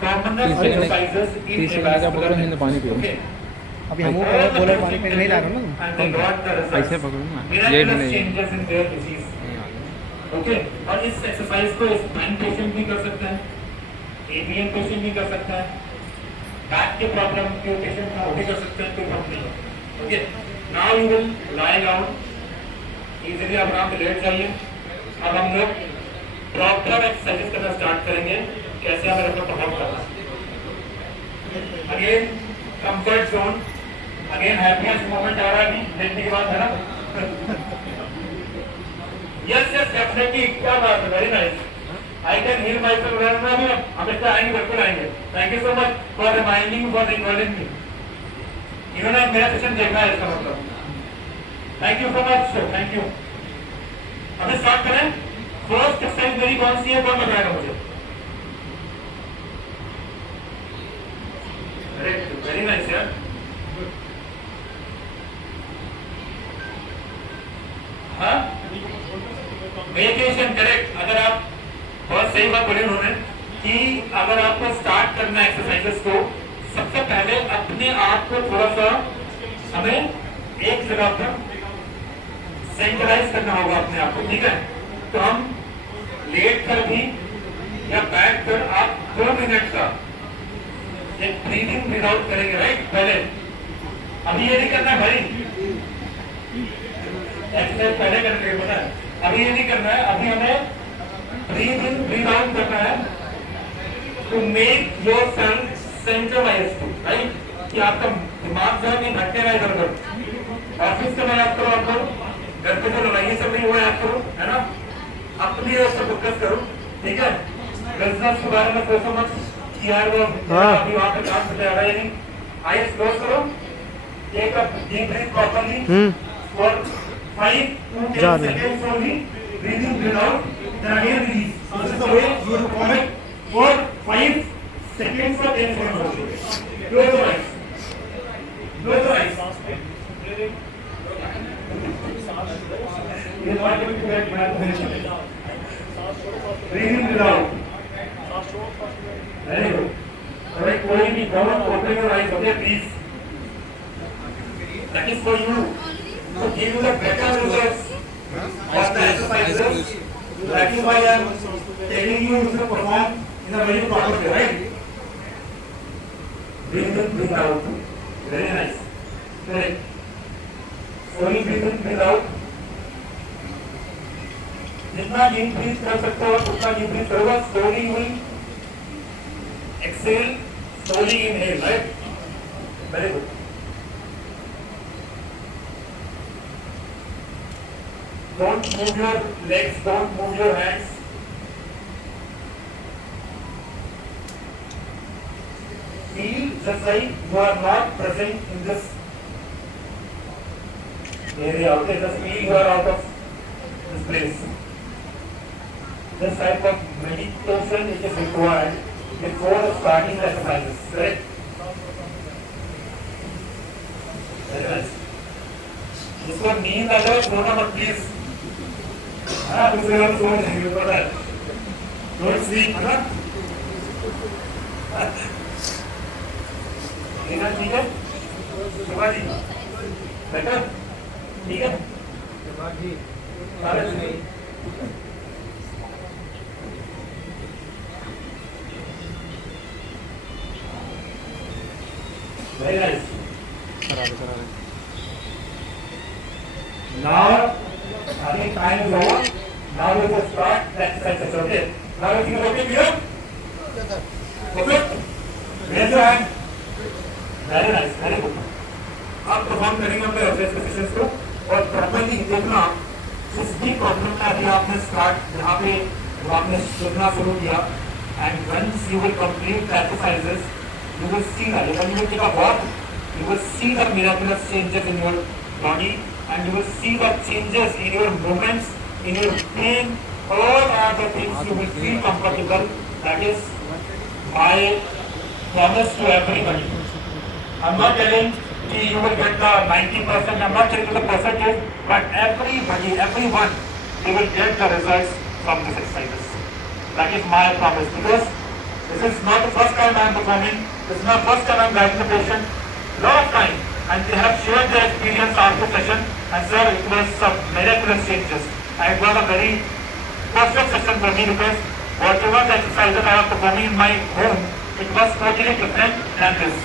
commonest exercises in avascular. Okay. अभी हम bowler पानी पे नहीं ला रहे ना And they got the results. ऐसे पकड़ो ना, Miraculous ये नहीं। changes in their disease. Okay, और इस एक्सरसाइज को स्पाइन पेशेंट भी कर सकता है, एबीएन पेशेंट भी कर सकता है, बैक के प्रॉब्लम के पेशेंट वो भी कर सकते हैं, कोई प्रॉब्लम नहीं है। Okay, now you will lie down, easily आप आराम से लेट जाइए। अब हम लोग प्रॉपर एक्सरसाइज करना स्टार्ट करेंगे, कैसे हमें अपना परफॉर्म करना। Again comfort zone, again happiest moment आ रहा है अभी देखने के बाद, है ना? Yes, definitely. क्या बात है, very nice. I can hear myself run now. हम इस पे आएंगे, बिल्कुल आएंगे. Thank you so much for reminding me, for recalling me. इन्होंने मेरा सेशन देखा है इसका मतलब. Thank you so much, sir. Thank you. अभी स्टार्ट करें. फर्स्ट एक्सरसाइज मेरी कौन सी है, कौन बताएगा मुझे? Very nice, यार. हाँ? Meditation, correct. अगर आप, बहुत सही बात बोले उन्होंने कि अगर आपको स्टार्ट करना है एक्सरसाइजेस को, सबसे पहले अपने आप को थोड़ा सा हमें एक जगह पर सेंट्रलाइज करना होगा अपने आप को, ठीक है? तो हम लेट कर भी या बैठ कर आप 2 मिनट का एक ब्रीदिंग ब्रीद आउट करेंगे, राइट? पहले अभी ये नहीं करना भाई, एक्सरसाइज पहले करने के पता है, अभी ये नहीं करना है। अभी हमें ब्रीद इन ब्रीद आउट करना है to make yourself centralised, right? कि आपका दिमाग जो है नहीं भटके रहा इधर उधर। ऑफिस का मैं याद करो, आपको घर पे जो लड़ाई सब नहीं हुआ याद करो, है ना? अपनी ओर से फोकस करो, ठीक है? बिजनेस के बारे में सोचो मत कि यार वो अभी वहां पे काम चल रहा है नहीं। आइज क्लोज करो, take a deep breath properly for 5 to 10 seconds only, breathing breathe out, then again release. This is the way you perform it for 5 seconds or 10 seconds only. Close your eyes. Close your eyes. You're not able to get my attention. Breathing breathe out. Very good. Alright, कोई भी don't open your eyes, okay, please. That is for you. To give you the better results of the exercises. That is why I am telling you to perform in a very proper way, right? Breathe in, breathe out. Very nice. Correct. Slowly breathe in, breathe out. जितना deep breathe कर सकते हो उतना deep breathe करोगे. Slowly you will exhale, slowly inhale, right? Very good. Don't move your legs, don't move your hands. Feel just like you are not present in this area, okay? Just feel you are out of this place. This type of meditation is required before starting the exercises, correct? Very nice. जिसको नींद आ जाए सोना मत please. हाँ, दूसरे वाले सो जाएंगे, पता है? Don't sleep, है ना? ठीक है? शिवा जी, बेटा, ठीक है? सारे नहीं। Very nice. Now, I think time is over. Now we will start the exercises, okay? Now everything is okay, clear? Okay? Raise your hand. Very nice, very good. आप परफॉर्म करेंगे अपने एक्सरसाइजेस को और प्रॉपर्ली देखना जिस भी problem में अभी आपने स्टार्ट यहाँ पे आपने सुनना शुरू किया and once you will complete the exercises, you will see that when you will take a walk, you will see the miraculous changes in your body and you will see the changes in your movements, in your pain, all are the things you will feel comfortable. That is I promise to everybody. I'm not telling you will get the 90%, I'm not telling you the percentage, but everybody, everyone, they will get the results from this exercise. That is my promise, because this is not the first time I am performing, this is not the first time I am guiding the patient. Lot of time, and they have shared their experience after session, and sir, it was some miraculous changes. And it was a very perfect session for me, because whatever the exercise that I was performing in my home, it was totally different than this.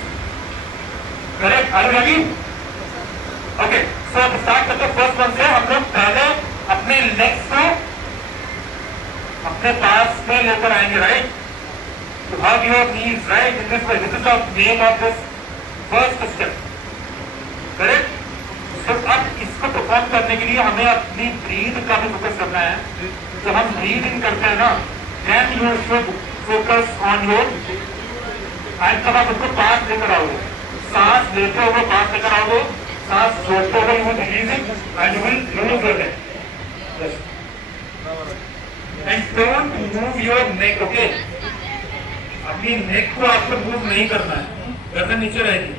Correct? Are you ready? Okay, so start करते हैं first one से. हम लोग पहले अपने legs को अपने पास में लेकर आएंगे, right? To hug your knees, right? In this way. This is the name of this first step. Correct? So अब इसको perform करने के लिए हमें अपनी breathe का भी focus करना है. जब हम breathe in करते हैं ना, then you should focus on your and तब आप उसको पास लेकर आओगे. सांस लेते हुए पास लेकर आओगे, सांस छोड़ते हुए you will release it and you will lose your neck. Yes. And don't move your neck, okay? अपनी neck को आपको move नहीं करना है, गर्दन नीचे रहेगी.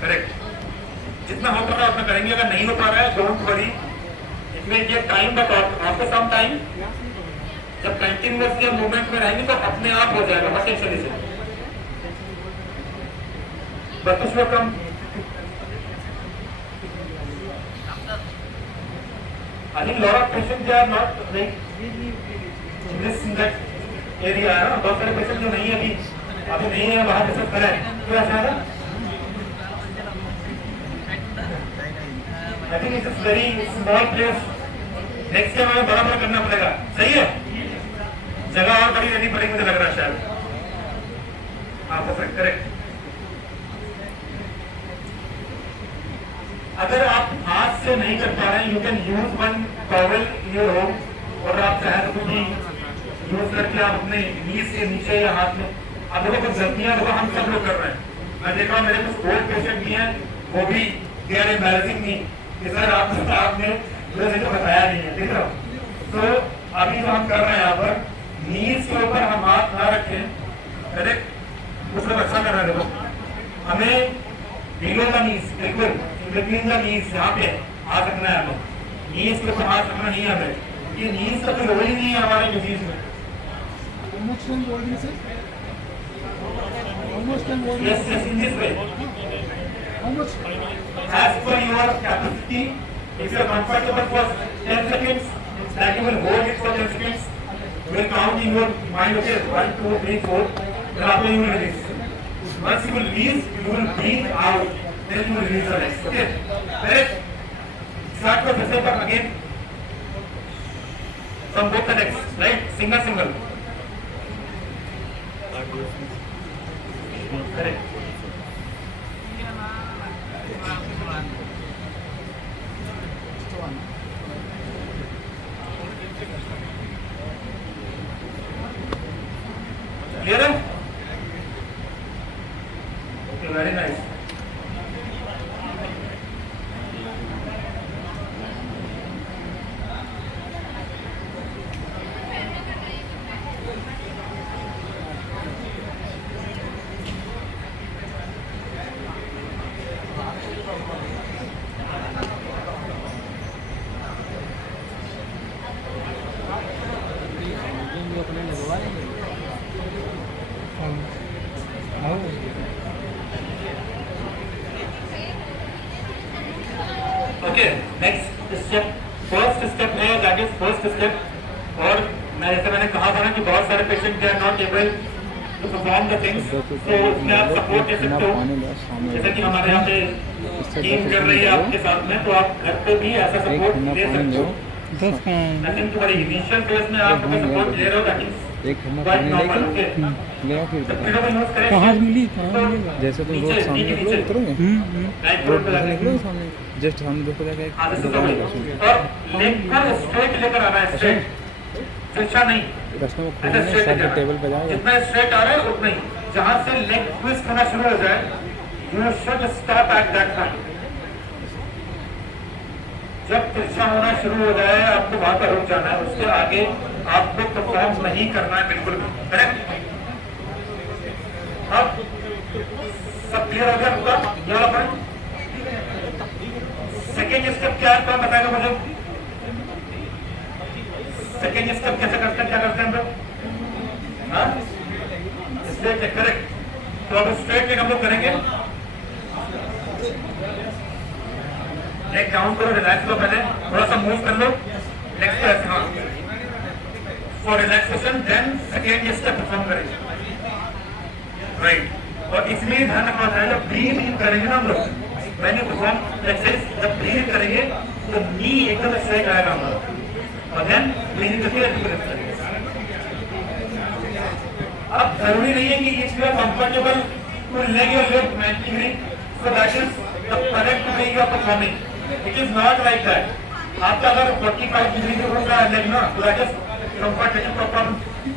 Correct. जितना हो पा रहा है उतना करेंगे. अगर नहीं हो पा रहा है, don't worry. It may take time, but after some time, जब कंटिन्यूअसली मूवमेंट में रहेंगे तो अपने आप हो जाएगा, बस टेंशन नहीं से. But this will come. I think lot of patients they are not like in this in that area है ना. बहुत सारे पेशेंट जो नहीं है अभी नहीं है, बाहर डिस्कस कर रहे हैं. क्यों ऐसा है? I think it's a very small place. Next time हमें बड़ा बड़ा करना पड़ेगा. सही है? जगह और बड़ी लेनी पड़ेगी मुझे लग रहा है शायद. हाँ, परफेक्ट, करेक्ट. अगर आप हाथ से नहीं कर पा रहे हैं, you can use one towel in your home, और आप चाहे तो भी यूज करके आप अपने नी से नीचे या हाथ में. अब देखो कुछ गलतियां देखो हम सब लोग कर रहे हैं. मैं देखा मेरे कुछ ओल्ड पेशेंट भी हैं, वो भी दे आर एम्बैरेसिंग मी कि सर आपने मुझे तो बताया नहीं है. देख रहा हूँ. तो अभी जो हम कर रहे हैं यहाँ पर, नीज के ऊपर हम हाथ ना रखें. करेक्ट? कुछ लोग अच्छा कर रहे हैं. देखो हमें बिलो का नीज, बिल्कुल बिटवीन द नीज यहाँ पे हाथ रखना है. हमें नीज के ऊपर हाथ रखना नहीं है. हमें ये नीज का कोई रोल ही नहीं है हमारे डिजीज में. Yes, yes, in this way. As per your capacity, if you are comfortable for 10 seconds, that you will hold it for 10 seconds. You will count in your mind, okay, 1, 2, 3, 4. Then after you will release. Once you will release, you will breathe out. Then you will release the legs. Okay? Correct? Start for the second again. From both the legs, right? Single. Correct. Clear? Okay, very nice. Okay, next step, first step है, that is first step. और जैसे मैंने कहा था ना कि बहुत सारे patient they are not able to perform the things, तो उसमें आप सपोर्ट दे सकते हो. जैसे कि हमारे यहाँ पे टीम कर रही है आपके साथ में, तो आप घर पे भी ऐसा सपोर्ट दे सकते हो. लेकिन तुम्हारी इनिशियल फेज में आप सपोर्ट ले रहे हो, that is quite normal. Okay. कहाँ मिली जैसे तुम रोज सामने निकलो उतरोगे रोड पे निकलो सामने जस्ट हम देखो जाएगा और लेकर स्ट्रेट लेकर आना है. स्ट्रेट तिरछा नहीं, रास्ते में खोलने साइड टेबल पे जाएगा. जितना स्ट्रेट आ रहा है उतना ही. जहाँ से लेग ट्विस्ट होना शुरू हो जाए, you should stop at that point. जब तिरछा होना शुरू हो जाए आपको वहां पर रुक जाना है, उसके आगे आपको परफॉर्म नहीं करना है बिल्कुल भी। करेक्ट? अब सब क्लियर हो गया आपका ये वाला पॉइंट? सेकेंड स्टेप क्या है कौन बताएगा मुझे? सेकेंड स्टेप कैसे करते हैं, क्या करते हैं हम लोग? Straight leg, correct. तो अब स्ट्रेट लेग हम लोग करेंगे। लेग डाउन करो, रिलैक्स लो, पहले थोड़ा सा मूव कर लो लेग्स को ऐसे। हाँ, for relaxation then second step perform करेंगे। राइट। और इसमें ध्यान रखना है जब ब्रीथ इन करेंगे ना हम लोग, मैंने परफॉर्म एक्सरसाइज जब ब्रीथ करेंगे तो नी एकदम स्ट्रेट आएगा हमारा, और देन ब्रीथ करके अब जरूरी नहीं है कि if you are comfortable to leg your left manually so that is the correct way you are performing. It is not like that. आपका अगर 45 डिग्री से घूम रहा है लेग ना तो दैट इज कंफर्टेबल परफॉर्म,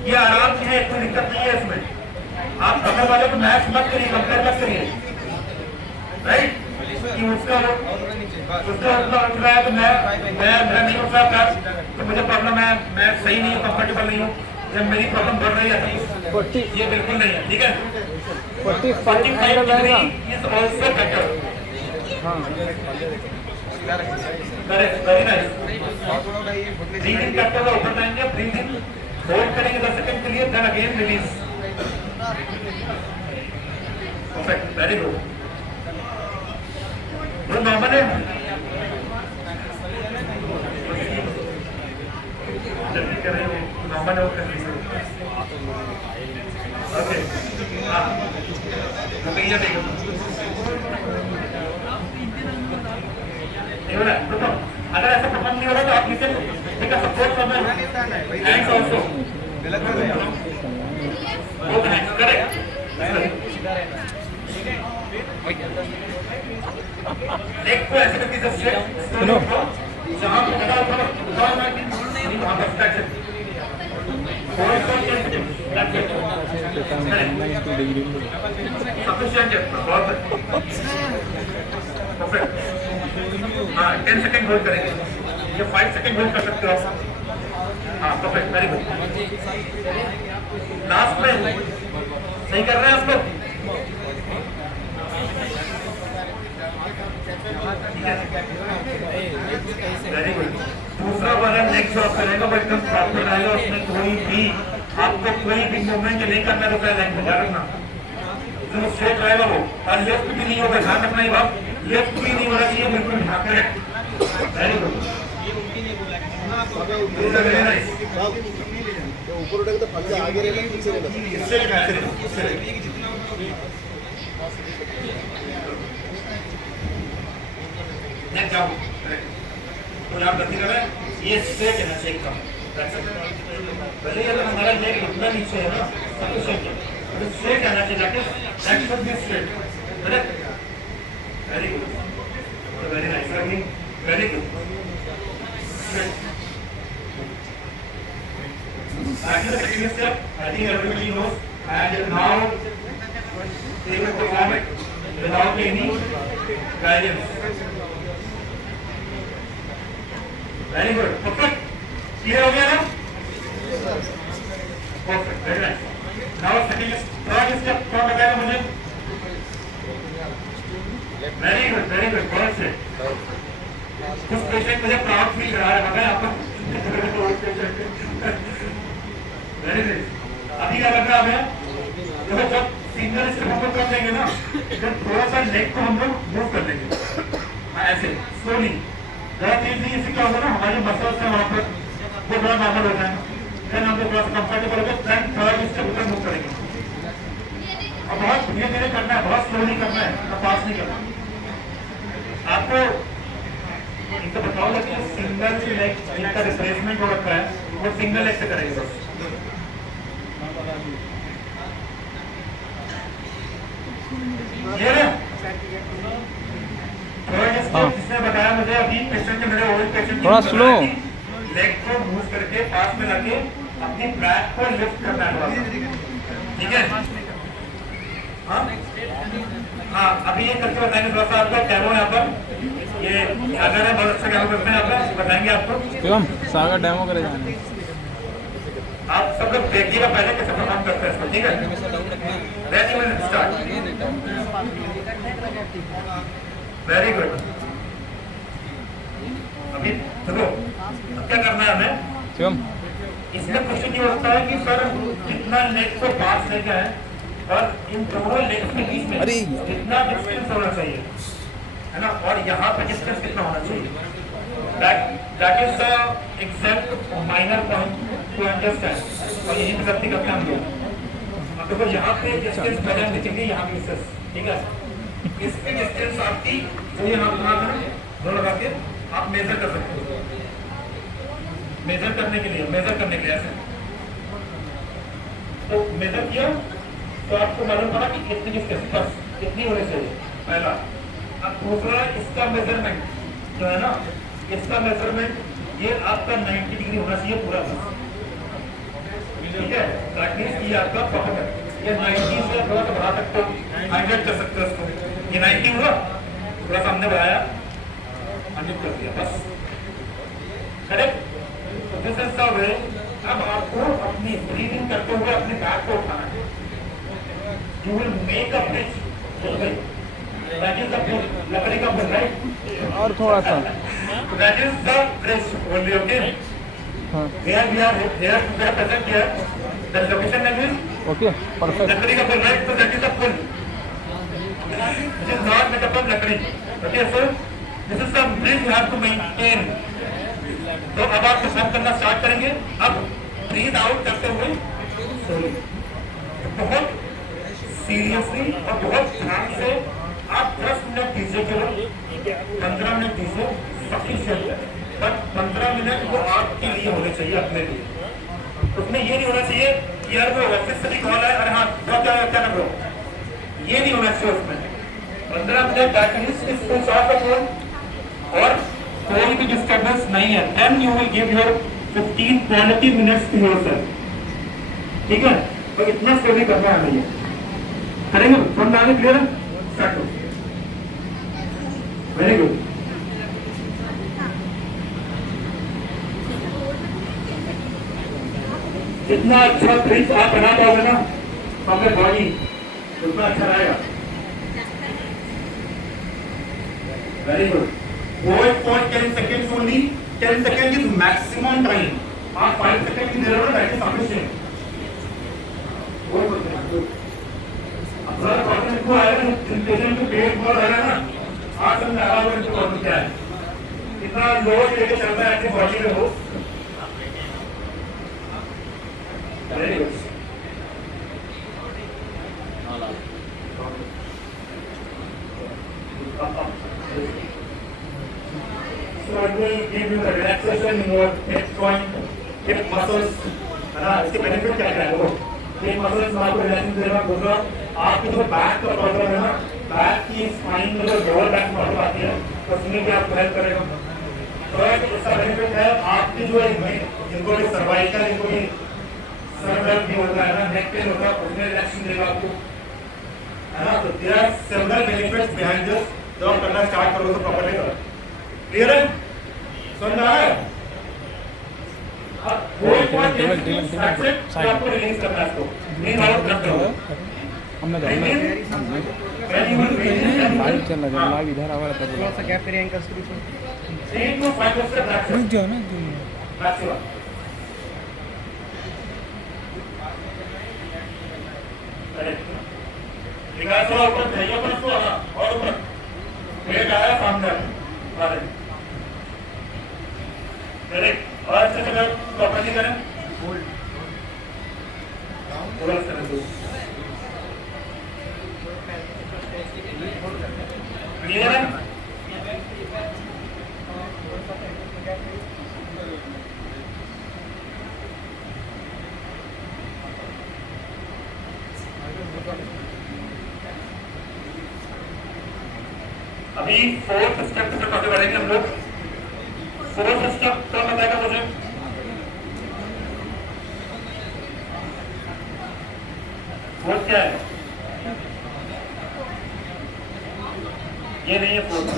ये आराम से है, कोई दिक्कत नहीं है इसमें। आप कमर वाले को मैच मत करिए, कंपेयर मत करिए, राइट? कि उसका उतना उठ रहा है तो मैं नहीं उठ रहा तो मुझे प्रॉब्लम है, मैं सही नहीं हूँ, कंफर्टेबल नहीं हूँ, जब मेरी प्रॉब्लम बढ़ रही है ये बिल्कुल नहीं है, ठीक है? 45 डिग्री इज आल्सो बेटर। हाँ करेक्ट, वेरी नाइस। ब्रीथ इन करते हुए ऊपर जाएंगे, ब्रीथ इन होल्ड करेंगे 10 सेकंड के लिए, then again release. Perfect, very good. वो नॉर्मल है, जल्दी कर रहे हो, नॉर्मल है वो कर लीजिए। ओके, हाँ, रुकिए देखो, नहीं हो रहा, रुको। अगर ऐसा परफॉर्म नहीं हो रहा तो आप नीचे ठीक है, सपोर्ट करना है, hands also, both hands, correct. Leg को ऐसे करके जब स्ट्रेट सुनो, जहां पे लगा हुआ उठाओ ना कि वहां पर स्ट्रेच होल्ड करके सफिशिएंट है, बहुत परफेक्ट। हाँ, 10 सेकंड होल्ड करेंगे, ये 5 सेकंड होल्ड कर सकते हो आप। हाँ, परफेक्ट, वेरी गुड। लास्ट में सही कर रहे हैं आप लोग, वेरी गुड। दूसरा वाला नेक्स्ट ड्रॉप करेगा वो एकदम प्रॉपर आएगा, उसमें कोई भी आपको कोई भी मूवमेंट नहीं करना है, रुपया लाइन में ध्यान रखना, जो स्ट्रेट रहेगा वो, और लेफ्ट भी नहीं होगा, ध्यान रखना ही बात, लेफ्ट भी नहीं होना चाहिए, बिल्कुल हाँ, correct, very good. Very nice. ऊपर उठेगा तो पंजा आगे रहेगा कि पीछे रहेगा? नेक्स्ट जाओ, तो आप गलती कर रहे हैं, ये स्ट्रेट है ना, चेक का भले अगर हमारा लेग इतना नीचे है ना तो स्ट्रेट आना चाहिए, that should be straight, correct, very good, very nice, very good, straight. That is the second step. I think everybody knows. And now they will perform it without any guidance. Very good. Perfect. Clear हो गया ना? Perfect. Very nice. Now third step कौन बताएगा मुझे? Very good. Very good. बहुत से कुछ patient मुझे प्राउड फील करा रहा है आपको। Very nice. अभी क्या लग रहा है हमें? देखो जब सिंगल स्टेप हम लोग कर देंगे ना, जब थोड़ा सा लेग को हम लोग मूव कर देंगे ऐसे स्लोली, ज़्यादा तेज नहीं, इससे क्या होगा ना हमारी मसल्स है वहाँ पर वो बड़ा नॉर्मल हो जाएगा, देन हम लोग थोड़ा सा कंफर्टेबल होगा, देन थर्ड स्टेप ऊपर मूव करेंगे। और बहुत धीरे धीरे करना है, बहुत स्लोली करना है, फास्ट नहीं करना। आपको इनको बताओ कि सिंगल लेग जिनका रिप्लेसमेंट हो रखा है वो सिंगल लेग से करेंगे बस। ये ना थर्ड स्टेप जिसने बताया मुझे अभी, पेशेंट मेरे ओल्ड पेशेंट थोड़ा स्लो, लेग को मूव करके पास में लाके अपनी बैक को लिफ्ट करना है, ठीक है? हाँ हाँ, अभी ये करके बताएंगे थोड़ा सा, आपका डेमो यहाँ पर ये अगर है बहुत अच्छा काम करते हैं आप बताएंगे आपको। शिवम सागर डेमो करे जाने आप सब लोग देखिएगा पहले कैसे परफॉर्म करते हैं इसको, ठीक है? Ready will start. Very good. अभी देखो अब क्या करना है हमें। शिवम इसमें क्वेश्चन ये होता है कि सर कितना लेग को पास लेके है और इन दोनों लेग्स के बीच में कितना डिस्टेंस होना चाहिए, है ना? और यहाँ पे डिस्टेंस कितना होना चाहिए? That is the exact minor point two understand. और यही गलती करते हैं हम लोग। अब देखो यहाँ पे डिस्टेंस पहले लिखेंगे, यहाँ पे डिस्टेंस, ठीक है? इसकी डिस्टेंस आपकी जो यहाँ बना है दो लगा के आप मेजर कर सकते हो। मेजर करने के लिए ऐसे तो मेजर किया तो आपको मालूम पड़ा कि इतनी डिस्टेंस बस इतनी होनी चाहिए, पहला। अब दूसरा इसका मेजरमेंट जो है ना, इसका मेजरमेंट ये आपका 90 डिग्री होना चाहिए पूरा बस, ठीक है? दैट मींस ये आपका प्रॉपर है। ये 90 से थोड़ा सा बढ़ा सकते हो, 100 कर सकते हो इसको। ये 90 हुआ, थोड़ा सा हमने बढ़ाया, 100 कर दिया बस, करेक्ट? दिस इज द वे। अब आपको अपनी ब्रीदिंग करते हुए अपने बैक को उठाना है। You will make a bridge, that is the bridge, लकड़ी का ब्रिज, राइट? और थोड़ा सा that is the bridge only, okay? हाँ here we are present here, the location name is okay perfect लकड़ी का पुल, राइट? तो दैट इज द पुल, this is not made up of लकड़ी, okay? So this is the bridge you have to maintain. तो अब आप perform करना स्टार्ट करेंगे। अब ब्रीथ आउट करते हुए slowly, बहुत सीरियसली और बहुत ध्यान से आप 10 मिनट दीजिए, केवल 15 मिनट दीजिए, सफिशिएंट है। बट 15 मिनट वो आपके लिए होने चाहिए, अपने लिए। उसमें ये नहीं होना चाहिए कि यार वो ऑफिस से भी कॉल है, अरे हाँ क्या कर रहे हो, ये नहीं होना चाहिए उसमें। 15 मिनट दैट मींस इसको साफ रखो और कोई भी डिस्टर्बेंस नहीं है। Then you will give your 15 quality minutes to yourself, ठीक है? तो इतना स्टडी करना है ये करेंगे। समझ आ गया? क्लियर है? स्टार्ट करो। Very good. जितना अच्छा ब्रीथ आप बना पाओगे ना फ्रॉम द बॉडी, उतना अच्छा रहेगा। Very good. 10 seconds only. 10 seconds is maximum time. आप 5 seconds की दे रहे हो, that is sufficient. अब सर क्वेश्चन को आया ना, पेशेंट को पेट बहुत आ रहा है ना, आज हमने आराम से कौन क्या है, इतना लोड लेके चलता है अपनी बॉडी में हो। Very good. So it will give you the relaxation in your hip joint, hip muscles, है ना? इसके बेनिफिट क्या क्या है? वो hip muscles में आपको रिलैक्सेशन देगा। दूसरा आपकी जो बैक का प्रॉब्लम है ना, बैक की स्पाइन में जो लोअर बैक प्रॉब्लम आती है, तो उसमें भी आपको हेल्प करेगा। तो इसका बेनिफिट है आपकी जो जिनको भी सर्वाइकल, जिनको भी सर दर्द भी होता है ना, नेक पेन होता है, उसमें रिलैक्सेशन देगा आपको, है ना? तो there are several benefits behind this. जब आप करना स्टार्ट करोगे तो प्रॉपर्ली करो। क्लियर है? समझ आ रहा है? अब आपको रिलीज करना है इसको, ब्रीथ आउट करते हो। हमने लाइव चल रहा है, लाइव इधर आवाज कर थोड़ा सा गैप करिए एंकल शुरू से। 3 to 5 steps रुक जाओ ना maximum. विकास हुआ ऊपर चाहिए, ऊपर इसको और ऊपर पेट आया सामने वाले, करेक्ट? और अच्छे से प्रॉपर्ली करें, होल्ड करें दो। क्लियर है? अभी 4th स्टेप से आगे बढ़ेंगे हम लोग। 4th स्टेप कौन बताएगा मुझे? फोर्थ क्या है? ये नहीं है 4th।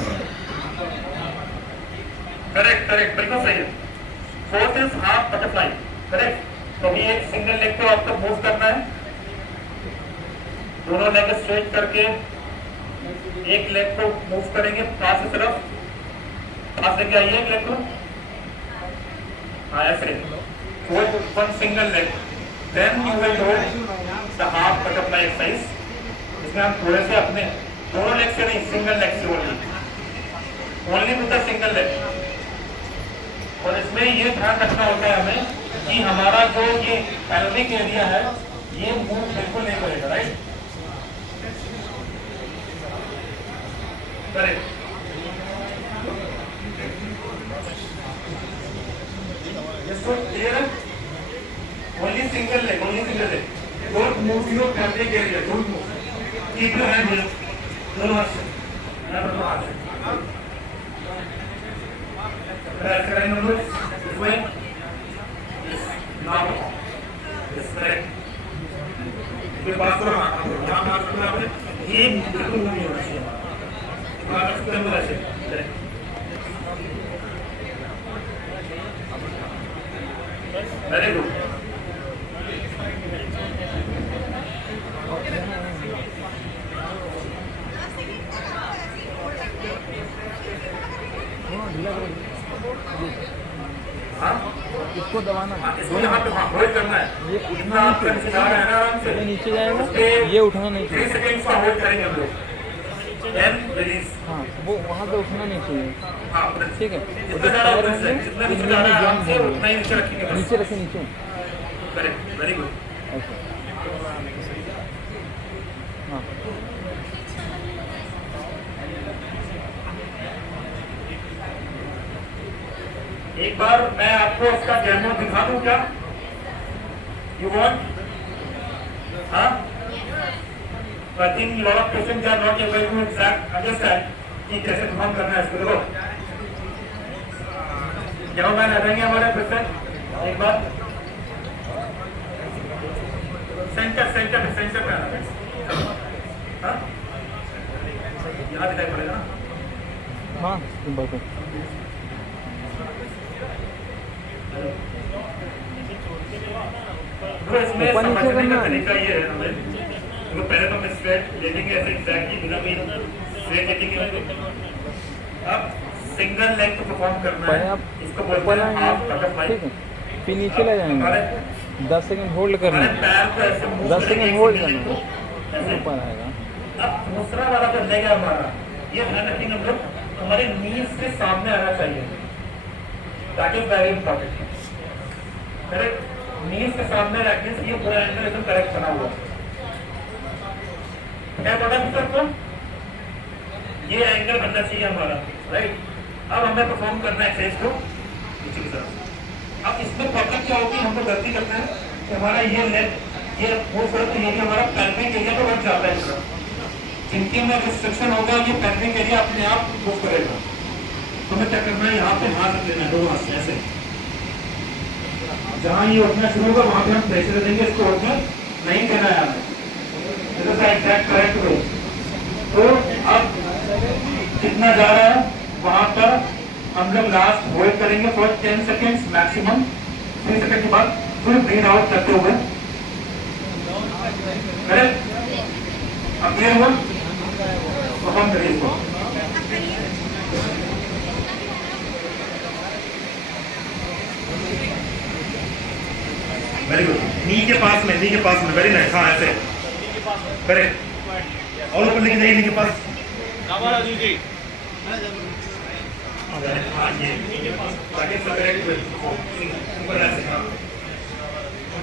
करेक्ट करेक्ट बिल्कुल सही है। Fourth is half butterfly, correct. तो अभी एक सिंगल लेग को आपको मूव करना है, दोनों लेग स्ट्रेट करके एक लेग को मूव करेंगे पास की तरफ, पास लेके आइए एक लेग को, हाँ ऐसे। One single leg, then you will do the half butterfly exercise. इसमें हम थोड़े से अपने दोनों लेग से नहीं, सिंगल लेग से only with the single leg. और इसमें ये ध्यान रखना होता है हमें कि हमारा जो ये पैल्विक एरिया है ये मूव बिल्कुल नहीं करेगा, राइट। करेक्ट। इसको क्लियर है, only single leg, only single leg, don't move your pelvic area, don't move, keep your hand here, दोनों हाथ से, दोनों हाथ से। Correct number this way, yes, now, yes, correct। फिर बात करो, यहाँ बात करो आपने, ये बिल्कुल नहीं होना चाहिए, बात करते हैं ऐसे, करेक्ट। Very good. इसको दबाना, इसको यहाँ पे होल्ड करना है, ये इतना आपका नीचे जा रहा है ना आराम से, ये नीचे जाएगा, ये उठना नहीं 3 चाहिए। सेकंड्स का होल्ड करेंगे हम लोग, देन रिलीज। हाँ वो वहाँ पे उठना नहीं चाहिए, हाँ ठीक है। जितना ज़्यादा होल्ड है, जितना नीचे जा रहा है आराम से उतना ही नीचे रखेंगे बस। नीचे रखे, नीचे करेक्ट, वेरी गुड। ऐसे, हाँ एक बार मैं आपको इसका डेमो दिखा दूं क्या? You want? हाँ? I think lot of patients are not able to exact understand कि कैसे परफॉर्म करना है इसको। देखो, जब मैं लगाएंगे हमारे पेशेंट एक बार सेंटर पे आना है, हाँ? यहाँ दिखाई पड़ेगा ना? हाँ बिल्कुल। तो इसमें समझने का तरीका ये है हमें, तो पहले तो हम स्ट्रेट लेटेंगे ऐसे एग्जैक्टली बिना भी स्ट्रेट लेटेंगे। अब सिंगल लेग को परफॉर्म करना है, इसको बोलते हैं हाफ बटरफ्लाई, ठीक है। फिर नीचे ले जाएंगे, 10 सेकंड होल्ड करना है, पैर को ऐसे मूव 10 सेकंड होल्ड करना है, ऐसे ऊपर आएगा। अब दूसरा वाला जो लेग है हमारा, ये ध्यान रखेंगे हम लोग, हमारे नीज से सामने आना चाहिए, that is very important, correct. Knees के सामने रखने से ये पूरा एंगल एकदम करेक्ट बना हुआ है। क्या पता है सबको? ये एंगल बनना चाहिए हमारा, राइट। अब हमें परफॉर्म करना है एक्सरसाइज को नीचे की तरफ। अब इसमें प्रॉब्लम क्या होगी, हम लोग गलती करते हैं कि हमारा ये लेग ये मूव करो तो ये भी हमारा पैल्विक एरिया पे बढ़ जाता है इस तरफ। जिनके में रिस्ट्रिक्शन होगा ये पैल्विक एरिया अपने आप मूव करेगा। तो हमें क्या करना है, यहाँ पे हाथ रख देना है, दोनों हाथ से ऐसे, जहाँ ये उठना शुरू होगा वहाँ पे हम प्रेशर देंगे, इसको उठना नहीं देना है हमें, एग्जैक्ट करेक्ट वे। तो अब कितना जा रहा है वहाँ पर हम लोग लास्ट होल्ड करेंगे फॉर 10 सेकेंड्स मैक्सिमम, 3 सेकेंड के बाद फिर ब्रीथ आउट करते हुए, करेक्ट। अब क्लियर हुआ, परफॉर्म करिए इसको। वेरी गुड, नी के पास में, वेरी नाइस, हाँ ऐसे करेक्ट। और ऊपर लेके जाइए नी के पास, हाँ ये ताकि सब करेक्ट ऊपर ऐसे, हाँ।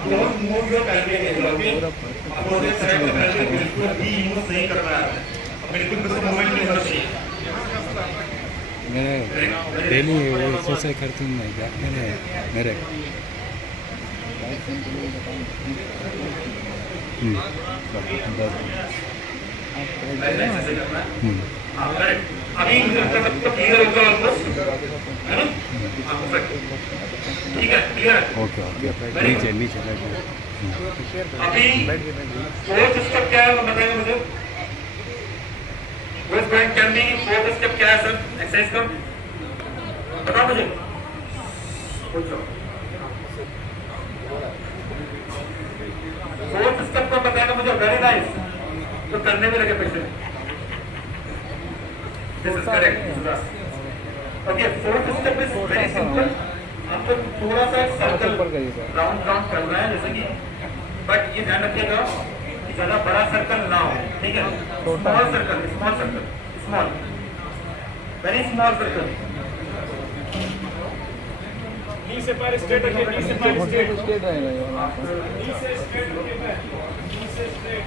Don't move your pelvic area, okay. आपको इस तरह का पैल्विक बिल्कुल भी यूज नहीं करना है, बिल्कुल भी मूवमेंट नहीं होना चाहिए। मैं डेली वो एक्सरसाइज करती हूँ मैं, क्या मेरे अभी क्लियर होगा ऑलमोस्ट, है ना? ठीक है, क्लियर है। ओके नीचे अभी फोर्थ स्टेप क्या है वो बताइए मुझे। Fourth point can be, fourth step क्या है सर एक्सरसाइज का? बताओ मुझे, पूछो। फोर्थ स्टेप को बताएगा मुझे, वेरी नाइस, तो करने भी लगे patient. This is correct. Okay, fourth step is very simple. आपको थोड़ा सा सर्कल राउंड राउंड करना है, जैसे कि, बट ये ध्यान रखिएगा कि ज्यादा बड़ा सर्कल ना हो, ठीक है? Small circle, small circle, small, very small circle. Knee से पैर स्ट्रेट रखिए, नी से पैर स्ट्रेट रहेगा ये वाला। नी से स्ट्रेट रखिए, नी से स्ट्रेट।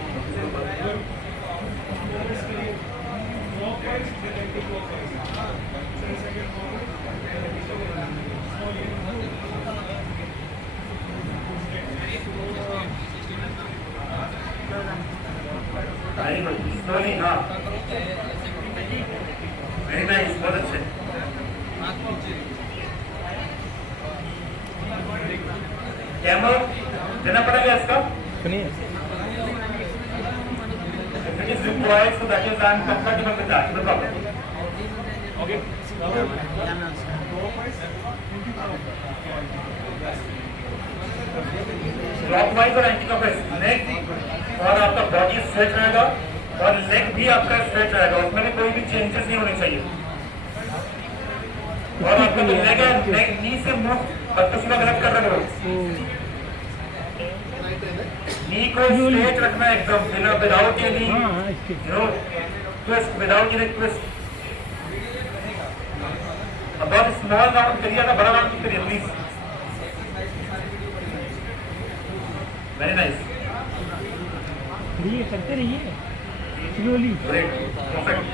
स्लोली, हाँ, वेरी नाइस, बहुत अच्छे। कैमल देना पड़ेगा इसका, सुनिए if it is required, so that is I am comfortable with that, no problem. Okay. Clockwise और एंटी क्लॉकवाइज, नेक और आपका बॉडी स्ट्रेट रहेगा और लेग भी आपका स्ट्रेट रहेगा, उसमें भी कोई भी चेंजेस नहीं होने चाहिए। और आपका जो लेग है, लेग नी से मुंह बत्तीस का गलत कर रहे हो, नी को स्ट्रेट रखना है एकदम, बिना without any twist, without any twist. अब बहुत स्मॉल राउंड करिए ना, बड़ा राउंड करिए प्लीज। वेरी नाइस, ये करते रहिए स्लोली। Great, perfect.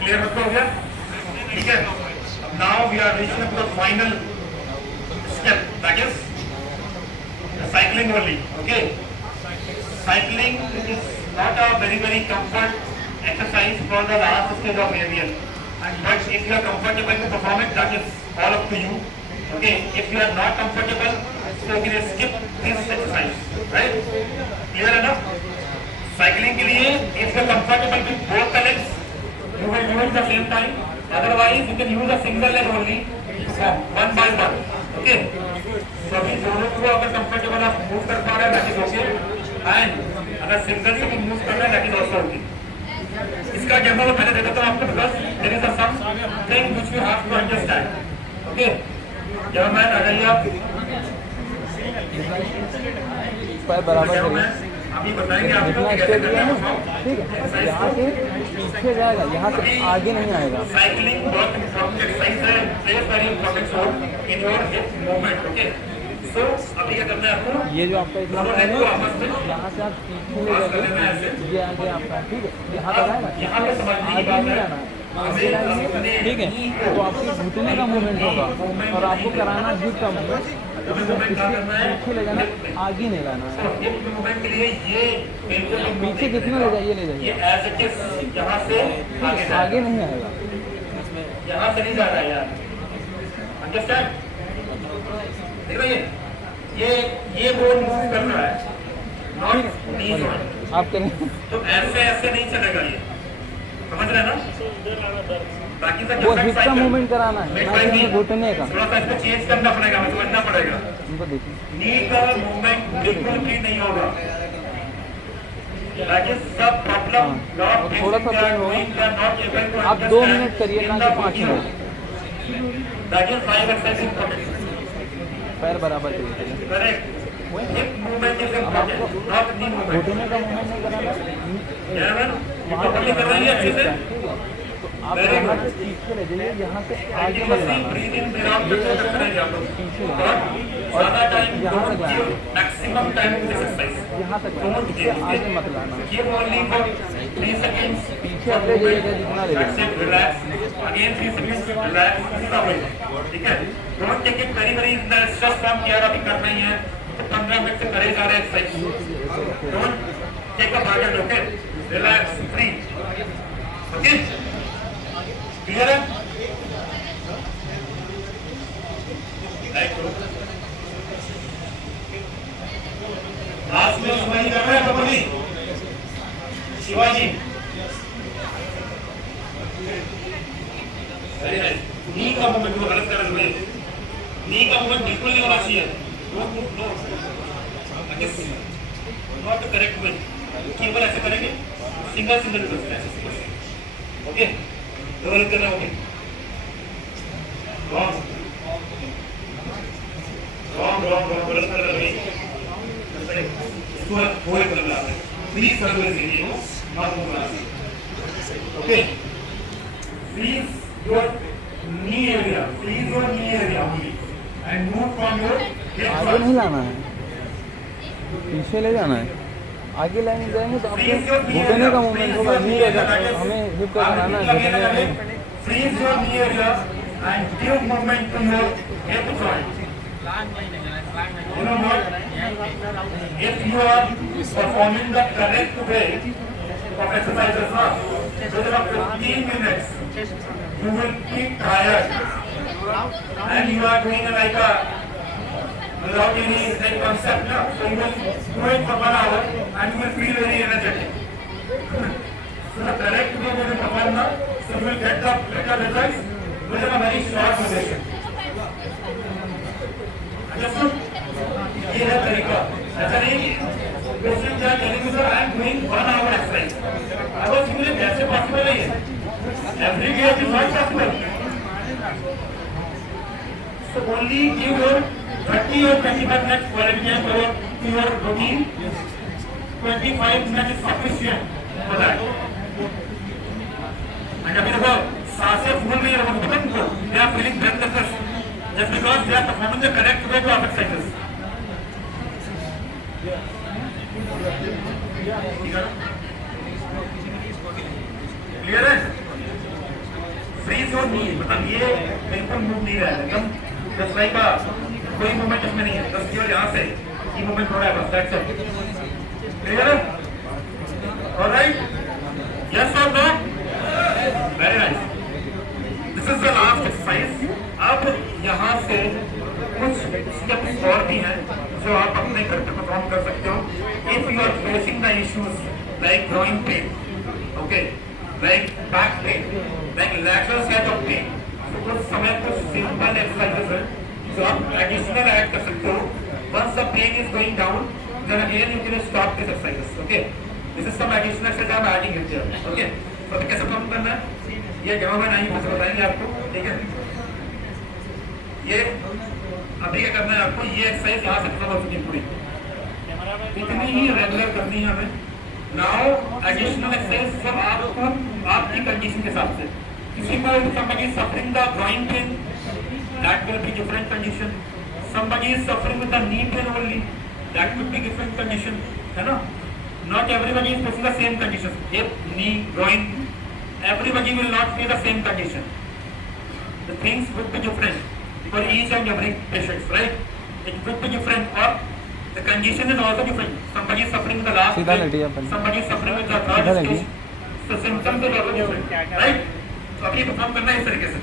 क्लियर हो गया, ठीक है? अब now we are reaching up the final step, that is cycling only. Okay, cycling is not a very comfort exercise for the last stage of AVL, but if you are comfortable to perform it, that is all up to you. Okay, if you are not comfortable, so you can skip this exercise, right? Clear enough? Cycling के लिए if you are comfortable with both the legs, you will do it the same time. Otherwise, you can use a single leg only, one by one. Okay? So अभी दोनों को अगर comfortable आप move कर पा रहे हैं, that is okay. And अगर single से भी move कर रहे हैं, that is also okay. इसका डेमो मैं पहले देता हूँ आपको, because there is a something which you have to understand. Okay? जब मैं अगर आप पैर बराबर करिए, अभी बताएंगे आपको कैसे करना है, ठीक है? यहाँ से पीछे जाएगा, यहाँ से आगे नहीं आएगा। साइकिलिंग बहुत इंपॉर्टेंट एक्सरसाइज है, plays very important role in your hip movement. Okay, so अभी क्या करना है आपको, ये जो आपका इतना दोनों लेग को आपस में यहाँ से आप पीछे ले जाइए, ये आगे आपका, ठीक है? यहाँ तक आएगा, यहाँ पे समझने की आगे बात नहीं है, जाना है, ठीक है? तो आपके घुटने का मूवमेंट होगा और आपको कराना हिप का मूवमेंट, पीछे ले जाना, आगे नहीं लाना है। हिप मूवमेंट के लिए ये बिल्कुल पीछे कितना ले जाइए, ले ये जाइए, एज इट इज यहाँ से आगे जाएगा। आगे नहीं आएगा। यहाँ से नहीं जा रहा है यार, अंडरस्टैंड? देखो ये बोल मूव कर रहा है, नॉट नी जॉइंट। आप करें तो ऐसे ऐसे नहीं चलेगा ये, समझ रहे हैं ना? बाकी सब वो हिप का मूवमेंट कराना है, ना कि घुटने का। थोड़ा सा इसको चेंज करना पड़ेगा, हमें समझना पड़ेगा। उनको देखिए, नी का मूवमेंट बिल्कुल भी नहीं होगा, ताकि सब प्रॉब्लम और थोड़ा सा पेन होगा। आप 2 मिनट करिए, ना कि 5 minute. That is 5 exercise important. पैर बराबर करिए, correct, hip movement is important, not knee movement. घुटने का मूवमेंट नहीं कराना, यार वहां पर कर रही है अच्छे से, ठीक है? तो आप यहाँ से पीछे ले जाइए, यहाँ से आगे मत लाना, ब्रीथ इन ब्रीथ आउट करते करेंगे आप लोग। पीछे और लाना ज़्यादा टाइम यहाँ तक डोंट गिव लाना, मैक्सिमम टाइम टू एक्सरसाइज। यहाँ तक लाना, डोंट इससे गिव आगे मत लाना, गिव ओनली फॉर 3 सेकंड्स। पीछे अपने जाइएगा जितना ले That's जाए। it, relax. Again 3 seconds, relax. पूरा wait. ठीक है? Don't take it very very in the stress from care अभी करना ही है। तो 15 मिनट से करे जा रहे हैं exercise. Don't take a burden, okay? Relax, free. Okay? Clear है? Right, bro. लास्ट में शिवाजी कर रहे हैं properly. Shivaji. Very nice. Knee का मूवमेंट को गलत कर रहे हैं। नी का मूवमेंट बिल्कुल नहीं होना चाहिए। Don't move, no. Not the correct way. केवल ऐसे करेंगे। सिंगल सिंगल करते हैं। ओके? डबल करना ओके। रॉन्ग गलत कर रहे हैं। इसको होए कर रहा है। प्लीज कर दो इसे मत move. Okay? Please your knee area, please your knee area only, and move from your hip आगे नहीं लाना है, पीछे ले जाना है। आगे लाएंगे जाएंगे तो आपको घुटने का मूवमेंट होगा, नी का हमें हिप का बनाना है, घुटने में। Freeze your knee area and give movement to your hip joint. You know what? If you are performing the correct way of exercises now, within 15 minutes, you will be tired, and you are doing like a without any like concept, no? So you will do it for 1 hour, and you will feel very energetic. So the correct way to perform now, so you will get the better results within a very short duration. Understood? ये है तरीका। ऐसा नहीं है patient क्या करेंगे sir, I am doing 1 hour exercise. अब उसमें कैसे पॉसिबल है ये? Every day is not possible. So only give your 30 or 25 minutes quality time to your routine. 25 minutes is sufficient for that. And अभी देखो सांसें फूल नहीं रही हैं, पता तुमको? They are feeling breathlessness just because they are performing the correct way of exercises. Clear है? Freeze और नी, मतलब ये बिल्कुल मूव नहीं रहा है, एकदम जस्ट लाइक कोई मूवमेंट इसमें नहीं है, बस केवल यहाँ से ये मूवमेंट हो रहा है बस, दैट्स इट। क्लियर है? ऑलराइट? यस और no? Very nice. This is the last exercise. अब यहाँ से कुछ स्टेप्स और भी हैं जो आप अपने घर पे परफॉर्म कर सकते हो। If you are facing the issues like growing pain, okay, like back pain, like lateral side of pain, तो कुछ समय कुछ simple exercises हैं जो आप additional add कर सकते हो। Once the pain is going down, then again you can stop this exercises. Okay, this is some additional exercise I'm adding here. Okay, तो अभी कैसे काम करना है ये जहाँ मैं नहीं कुछ बताएंगे आपको, ठीक है? ये अभी क्या करना है आपको, ये एक्सरसाइज यहाँ से खत्म हो चुकी है पूरी, इतनी ही रेगुलर करनी है हमें। नाउ एडिशनल एक्सरसाइज सब आपको आपकी कंडीशन के हिसाब से, किसी को somebody is suffering the groin pain, that will be different condition. Somebody is suffering with the knee pain only, that could be different condition, है ना? Not everybody is facing the same condition. Hip, knee, groin, everybody will not face the same condition. The things would be different for each and every patient, right? It would be different, or the condition is also different. Somebody is suffering with the last stage, somebody is suffering with the third stage. So symptoms are also different, right? तो अभी perform करना है इस तरीके से।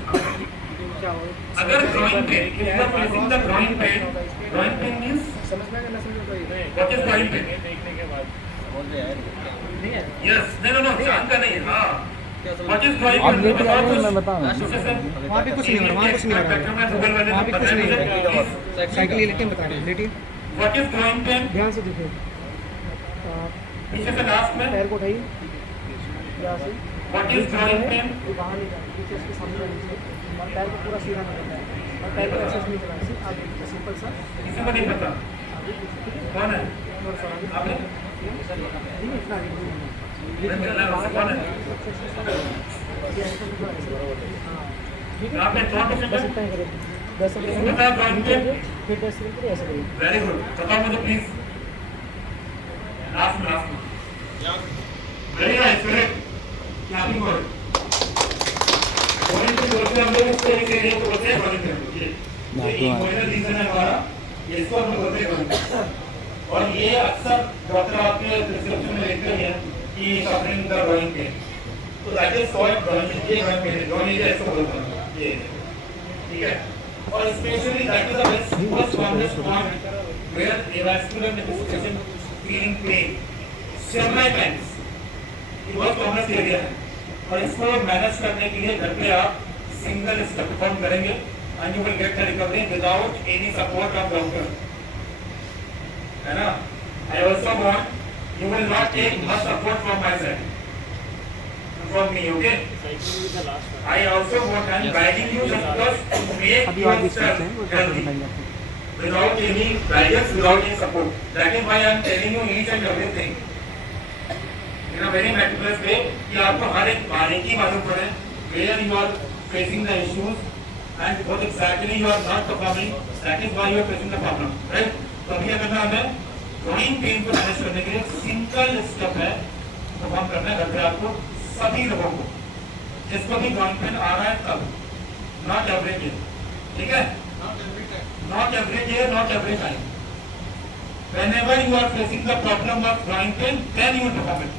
अगर groin pain, if you are facing the groin pain means what is groin pain? Yes, no, जान का नहीं, हाँ। What is groin आप pain? लेटे आ जाइए, मैं बताऊंगा। वहाँ पे कुछ नहीं हो रहा, वहाँ कुछ नहीं हो रहा, वहाँ पे कुछ नहीं हो रहा। साइकिल लेटे बता रहे हैं, लेटिए। What is groin pain? ध्यान से देखिए, पीछे से लास्ट में पैर को उठाइए, यहाँ से What is groin pain? बाहर नहीं जाए, पीछे इसके सामने जाने से, और पैर को पूरा सीधा नहीं करना है, और पैर को ऐसे नहीं चलाना है। आप देखिए सिंपल सा, किसी को नहीं पता कौन है आपने नहीं इतना आगे नहीं कौन है ये है तो थोड़ा ऐसे हाँ ठीक है यहाँ पे कौन बस पेशेंट इतना ही करेंगे 10 सेकंड इसको बताओ ड्राइंग पे। फिर 10 सेकंड के लिए ऐसे करेंगे वेरी गुड, बताओ मुझे प्लीज। लास्ट में वेरी नाइस, करेक्ट। क्या भी करो पॉइंट को बोलते हम लोग इसको एक एरिया को बोलते हैं पॉइंट। ये इक्वेशन रीजन है हमारा, इसको हम बोलते हैं पॉइंट। और ये अक्सर डॉक्टर आपके प्रिस्क्रिप्शन में लिखते हैं कि सफरिंग द ड्राइंग पेन, तो दैट इज कॉल्ड ड्राइंग। ये ड्राइंग पेन, ड्राइंग एरिया इसको बोलते हैं ये, ठीक है। और specially that is the most common point where avascular manifestation feeling pain several times, ये बहुत कॉमन एरिया है। और इसको मैनेज करने के लिए घर पे आप सिंगल स्टेप परफॉर्म करेंगे and you will get the recovery without any support of doctor, है ना। I also want you will not take much support from my side, from me, okay. I also want I am guiding you just to make अभी और distance है वो yourself बन जाते हैं without any guidance, without any support. That is why I am telling you each and everything in a very meticulous way कि आपको हर एक बारीकी मालूम पड़े where you are facing the issues and what exactly you are not performing. That is why you are facing the problem, right? तो अभी क्या करना है, हमें ग्रोइंग पेन को मैनेज करने के लिए सिंगल स्टेप है परफॉर्म करना है घर पे आपको सभी लोगों को, जिसको भी ग्रोइंग पेन आ रहा है तब, नॉट एवरी, ठीक है। Not every day, not every time. Whenever you are facing the problem of groin pain, then you will perform it.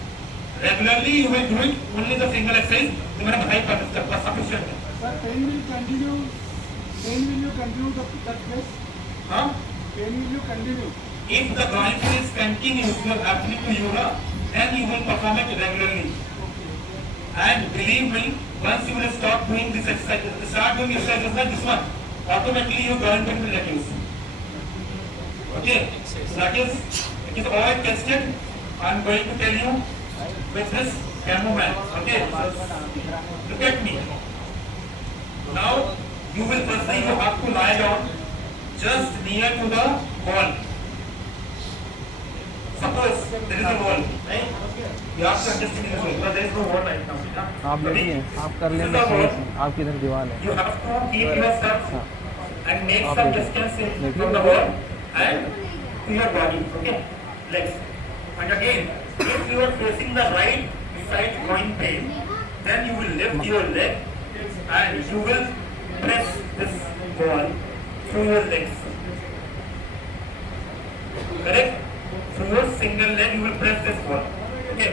Regularly you will do it, only the single exercise. तो मैंने बताई पर step का sufficient है। Sir, pain will you continue that place? हाँ? Pain will you continue? If the groin pain is continuous, you are happening to yoga, then you will perform it regularly. And believe me, once you will stop doing this exercise, start doing exercises like this one, automatically your groin pain will reduce. Okay, that is, it is all tested. I am going to tell you with this demo man. Okay, look at me. Now you will firstly you have to lie down just near to the wall. Suppose there is a wall, right? You have to adjust in this wall, but there is no wall right now. आप बैठिए, आप कर लेंगे सही से, आपकी इधर दीवार है। You have to keep yourself and make some distance from the wall and to your body, okay, legs. And again, if you are facing the right side groin pain, then you will lift your leg and you will press this wall through your legs, correct? Through your single leg you will press this wall, okay.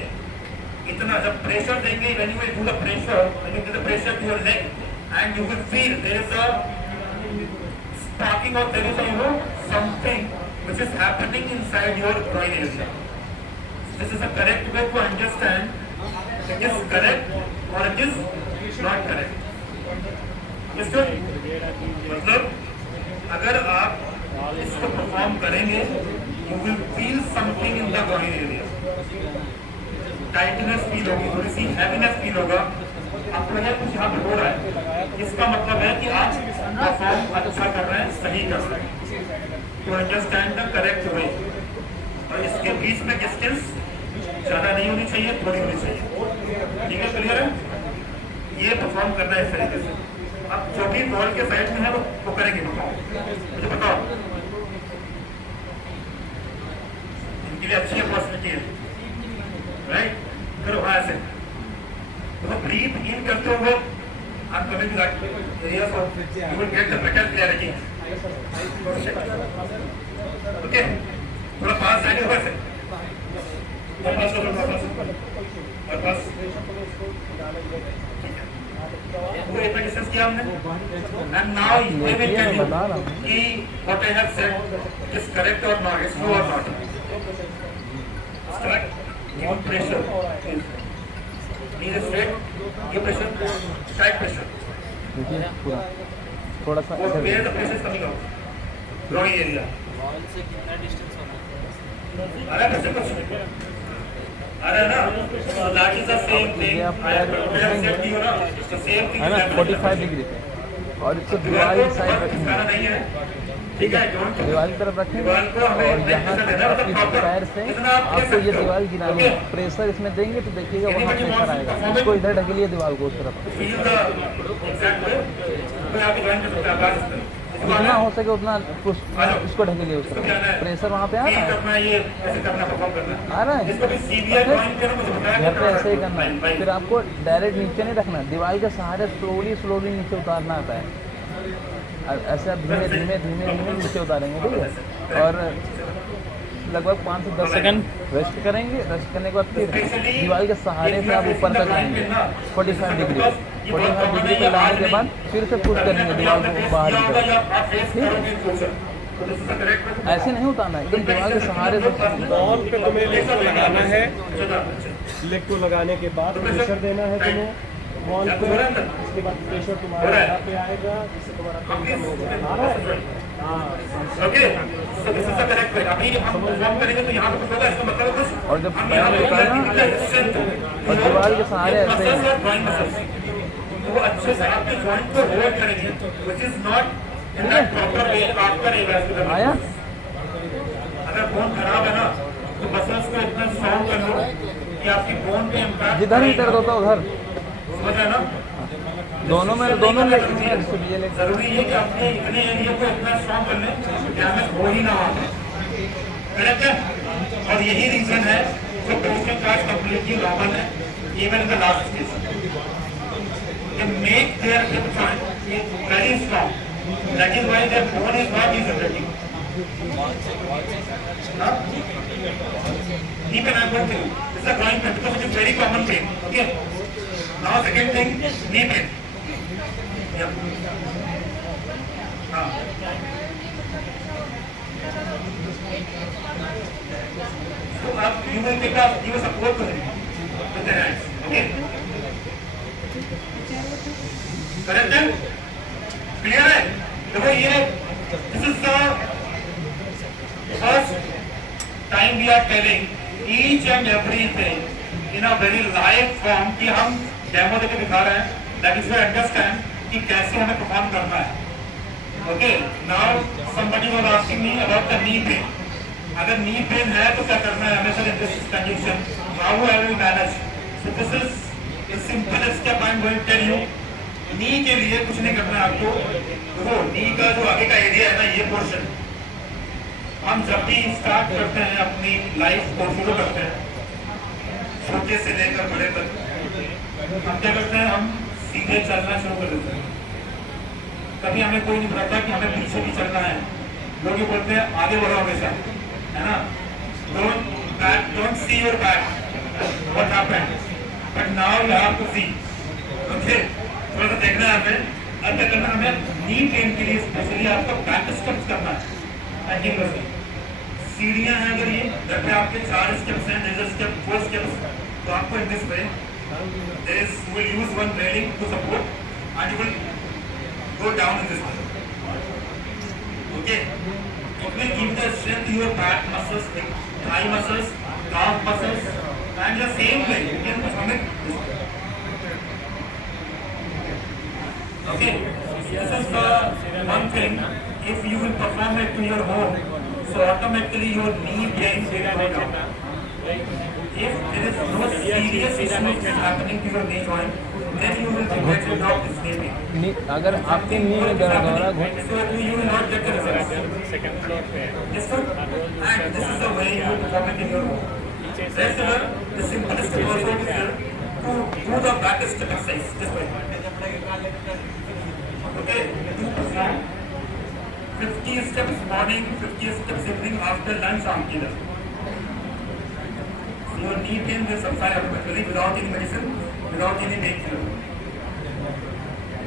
इतना जब pressure देंगे, when you will do the pressure, when you do the pressure to your leg and you will feel there is a sparking or there is a something which is happening inside your groin area. This is a correct way to understand it is correct or it is not correct. Understood? मतलब अगर आप इसको perform करेंगे, you will feel something in the groin area. Tightness feel होगी, थोड़ी सी heaviness feel होगा, आपको यह कुछ यहाँ पे हो रहा है। इसका मतलब है कि आप परफॉर्म अच्छा कर रहे हैं, सही कर रहे हैं। To understand the correct way, और इसके बीच में डिस्टेंस ज़्यादा नहीं होनी चाहिए, थोड़ी होनी चाहिए, ठीक है, क्लियर है। ये परफॉर्म करना है इस तरीके से। अब जो भी बॉल के साइड में है वो करेंगे, मुझे बताओ, इनके लिए अच्छी अपॉर्चुनिटी है, राइट। करो हाँ ऐसे, तो ब्रीथ इन करते हुए I'm coming to that area, so you will get the better clarity. Okay, थोड़ा पास जाएंगे वैसे, और पास करो, और पास, वो एक डिस्कस किया हमने, and now we will tell you कि what I have said is correct or not, is true or not. Start, give pressure. Knee straight, give pressure, tight pressure. देखिए पूरा थोड़ा सा Where इधर the pressure is coming out? Groin area. आ रहा है pressure कुछ? आ रहा है ना? So that is the same thing. I have said to you ना, the same thing. है ना 45 डिग्री पे, और इसको दीवार साइड दिखाना नहीं है, ठीक है, दीवार की तरफ रखेंगे दीवार को हमें और यहाँ से आपकी पैर से आपको ये दीवार गिरानी है। प्रेशर इसमें देंगे तो देखिएगा वहाँ प्रेशर आएगा। इसको इधर ढकेलिए दीवार को उस तरफ, फील द एग्जैक्ट वे तो आप ज्वाइन कर सकते हैं आवाज जितना हो सके उतना इसको ढकेलिए उस तरफ। प्रेशर वहाँ पे आ रहा है, करना है, ये ऐसे करना परफॉर्म करना आ रहा इसको भी है। सीबीआई ड्राइंग करना मुझे बताया घर पे ऐसे ही करना है। फिर आपको डायरेक्ट नीचे नहीं रखना, दीवार के सहारे स्लोली नीचे उतारना आता है। ऐसे आप धीमे धीमे धीमे धीमे नीचे उतारेंगे, ठीक है। और लगभग 5 से 10 सेकंड रेस्ट करेंगे। रेस्ट करने के बाद फिर दीवार के सहारे से आप ऊपर तक आएंगे 45 डिग्री। 45 डिग्री पे लाने के बाद फिर से पुश करेंगे दीवार को बाहर की तरफ, ठीक है। ऐसे नहीं उतारना है, एकदम दीवार के सहारे से। बॉल पे तुम्हें लेग को लगाना है, लेग को लगाने के बाद प्रेशर देना है तुम्हें बॉल पे। उसके बाद प्रेशर तुम्हारे यहाँ पे आएगा, जिससे तुम्हारा पेन कम होगा। आ रहा है? हाँ। Okay, so this is the correct वे। अभी हम परफॉर्म करेंगे तो यहाँ पे कुछ होगा, इसका मतलब कुछ और जब पैर उतारना और दीवार के सहारे ऐसे ही वो अच्छे से आपके जॉइंट को होल्ड करेंगे, which is not in that proper way. आप करेंगे आया। अगर बोन खराब है ना तो मसल्स को इतना स्ट्रॉन्ग कर लो कि आपकी बोन पे इम्पैक्ट जिधर ही दर्द होता है उधर, समझ है ना। दोनों में ये लेग जरूरी है कि आपने इतने एरिया को इतना स्ट्रॉन्ग कर लें कि डैमेज हो ही ना हो। करेक्ट है। और यही रीजन है जो पेशेंट आज कंप्लीटली नॉर्मल है even in the last stage. They make their hip joint very strong. That is why their bone is not disappearing. Knee pain I am going to you. This is a groin pain because it is very common pain. Okay. Now second thing, knee pain. Yeah. So up you will take up, you will support to him with the hands. Okay. Correct है, clear है। देखो ये this is the first time we are telling each and everything in a very live form कि हम demo देके दिखा रहे हैं, दैट इज टू अंडरस्टैंड कि कैसे हमें परफॉर्म करना है। Okay, now somebody was asking me about the knee pain. अगर नी पेन है तो क्या करना है हमेशा in this condition, how I will manage. So this is a simple step I am going to tell you। नी के लिए कुछ नहीं करना है आपको। देखो नी का जो आगे का एरिया है ना, ये पोर्शन हम जब भी स्टार्ट करते हैं अपनी लाइफ को शुरू करते हैं छोटे से लेकर बड़े तक, हम क्या करते हैं, हम सीधे चलना शुरू कर देते हैं। कभी हमें कोई नहीं बताता कि हमें पीछे भी चलना है। लोग ये बोलते हैं आगे बढ़ो हमेशा, है ना। Don't see your back what happened, but now you have to see. Okay, थोड़ा सा देखना है हमें। अब क्या करना है, हमें नी पेन के लिए स्पेशली आपको बैक स्टेप्स करना है। सीढ़ियां हैं अगर ये घर पे आपके 4 स्टेप्स हैं, there's a step 4 steps, तो आपको in this way there is you will use one railing to support and you will go down in this way. Okay, it will give the strength to your back muscles, thigh muscles, calf muscles, and the same way you can perform it. Okay, this is the one thing. If you will perform it to your home, so automatically your knee pain will go down. If there is no serious issue happening to your knee joint, then you will get rid of this knee pain. अगर आपके नी में दर्द हो रहा है, So you will not get the results. Second floor पे. Yes sir. And this is the way you will perform it in your home. Rest of the simplest workout is here to do the back step exercise. This way. Okay. To perform 50 steps morning, 50 steps evening after lunch on either. Your knee pain will subside automatically without any medicine, without any painkiller.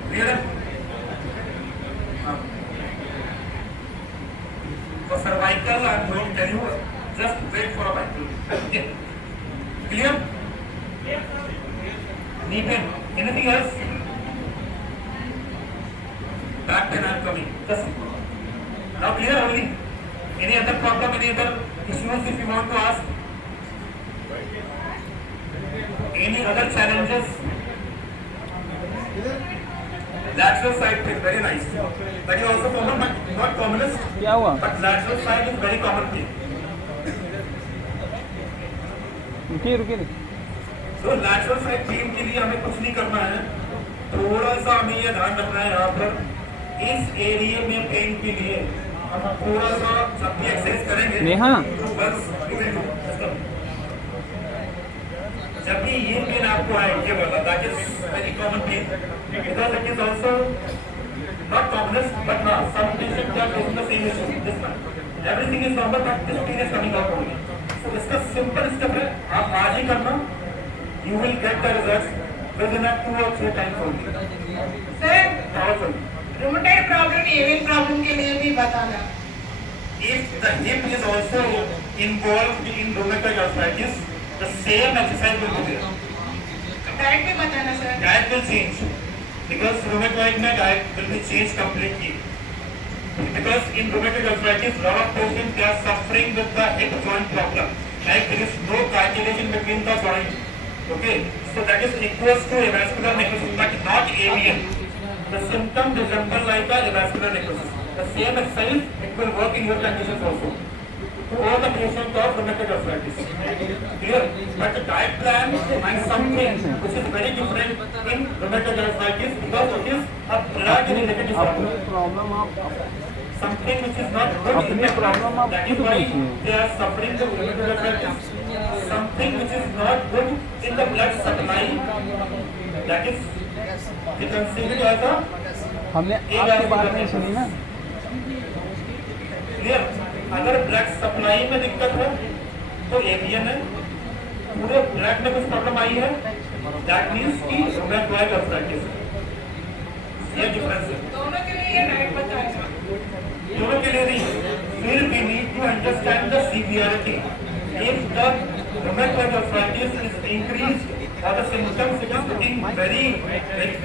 Clear? For cervical, I am going to tell you, just wait for a while. Okay. Clear? Knee pain. Anything else? Back pain I am coming. Just now clear only. Any other problem, any other issues if you want to ask? Any other challenges? Lateral side pain, very nice. That is also common, but not commonest. क्या हुआ? But lateral side is very common pain. रुकिए तो lateral side pain के लिए हमें कुछ नहीं करना है, थोड़ा सा हमें ये ध्यान रखना है यहाँ पर इस एरिया में पेन के लिए हम थोड़ा सा जब भी एक्सरसाइज करेंगे नेहा। तो बस जब भी ये पेन आपको आए ये वाला that is very common pain because it is also not common but हाँ some patient are facing the same issue this one everything is normal but this pain is coming out only so इसका simple step है आप आज ही करना you will get the results within 2 or 3 times only sir powerful rheumatoid problem AVN problem के लिए भी बताना if the hip is also involved in rheumatoid arthritis the same exercise will be there diet भी बताना sir diet will change because rheumatoid mein diet will be changed completely because in rheumatoid arthritis lot of patients they are suffering with the hip joint problem like there is no cartilage in between the joint okay so that is equals to avascular necrosis but not AVN the symptom resemble like a avascular necrosis the same exercise it will work in your conditions also to all the patients of rheumatoid arthritis clear but the diet plan and something which is very different in rheumatoid arthritis because it is a blood related disorder problem आप something which is not good in the problem that is why they are suffering the rheumatoid arthritis something which is not good in the blood supply that is we consider it as a हमने आपकी बात नहीं सुनी ना। Clear अगर blood supply में दिक्कत है तो एवियन है पूरे ब्लड में कुछ प्रॉब्लम आई है दैट मींस कि रूमेटॉइड आर्थराइटिस ये डिफरेंस है दोनों के लिए ये डाइट बताएगा दोनों के लिए नहीं फिर we need to understand the severity if the rheumatoid arthritis is increased or the symptoms it is looking very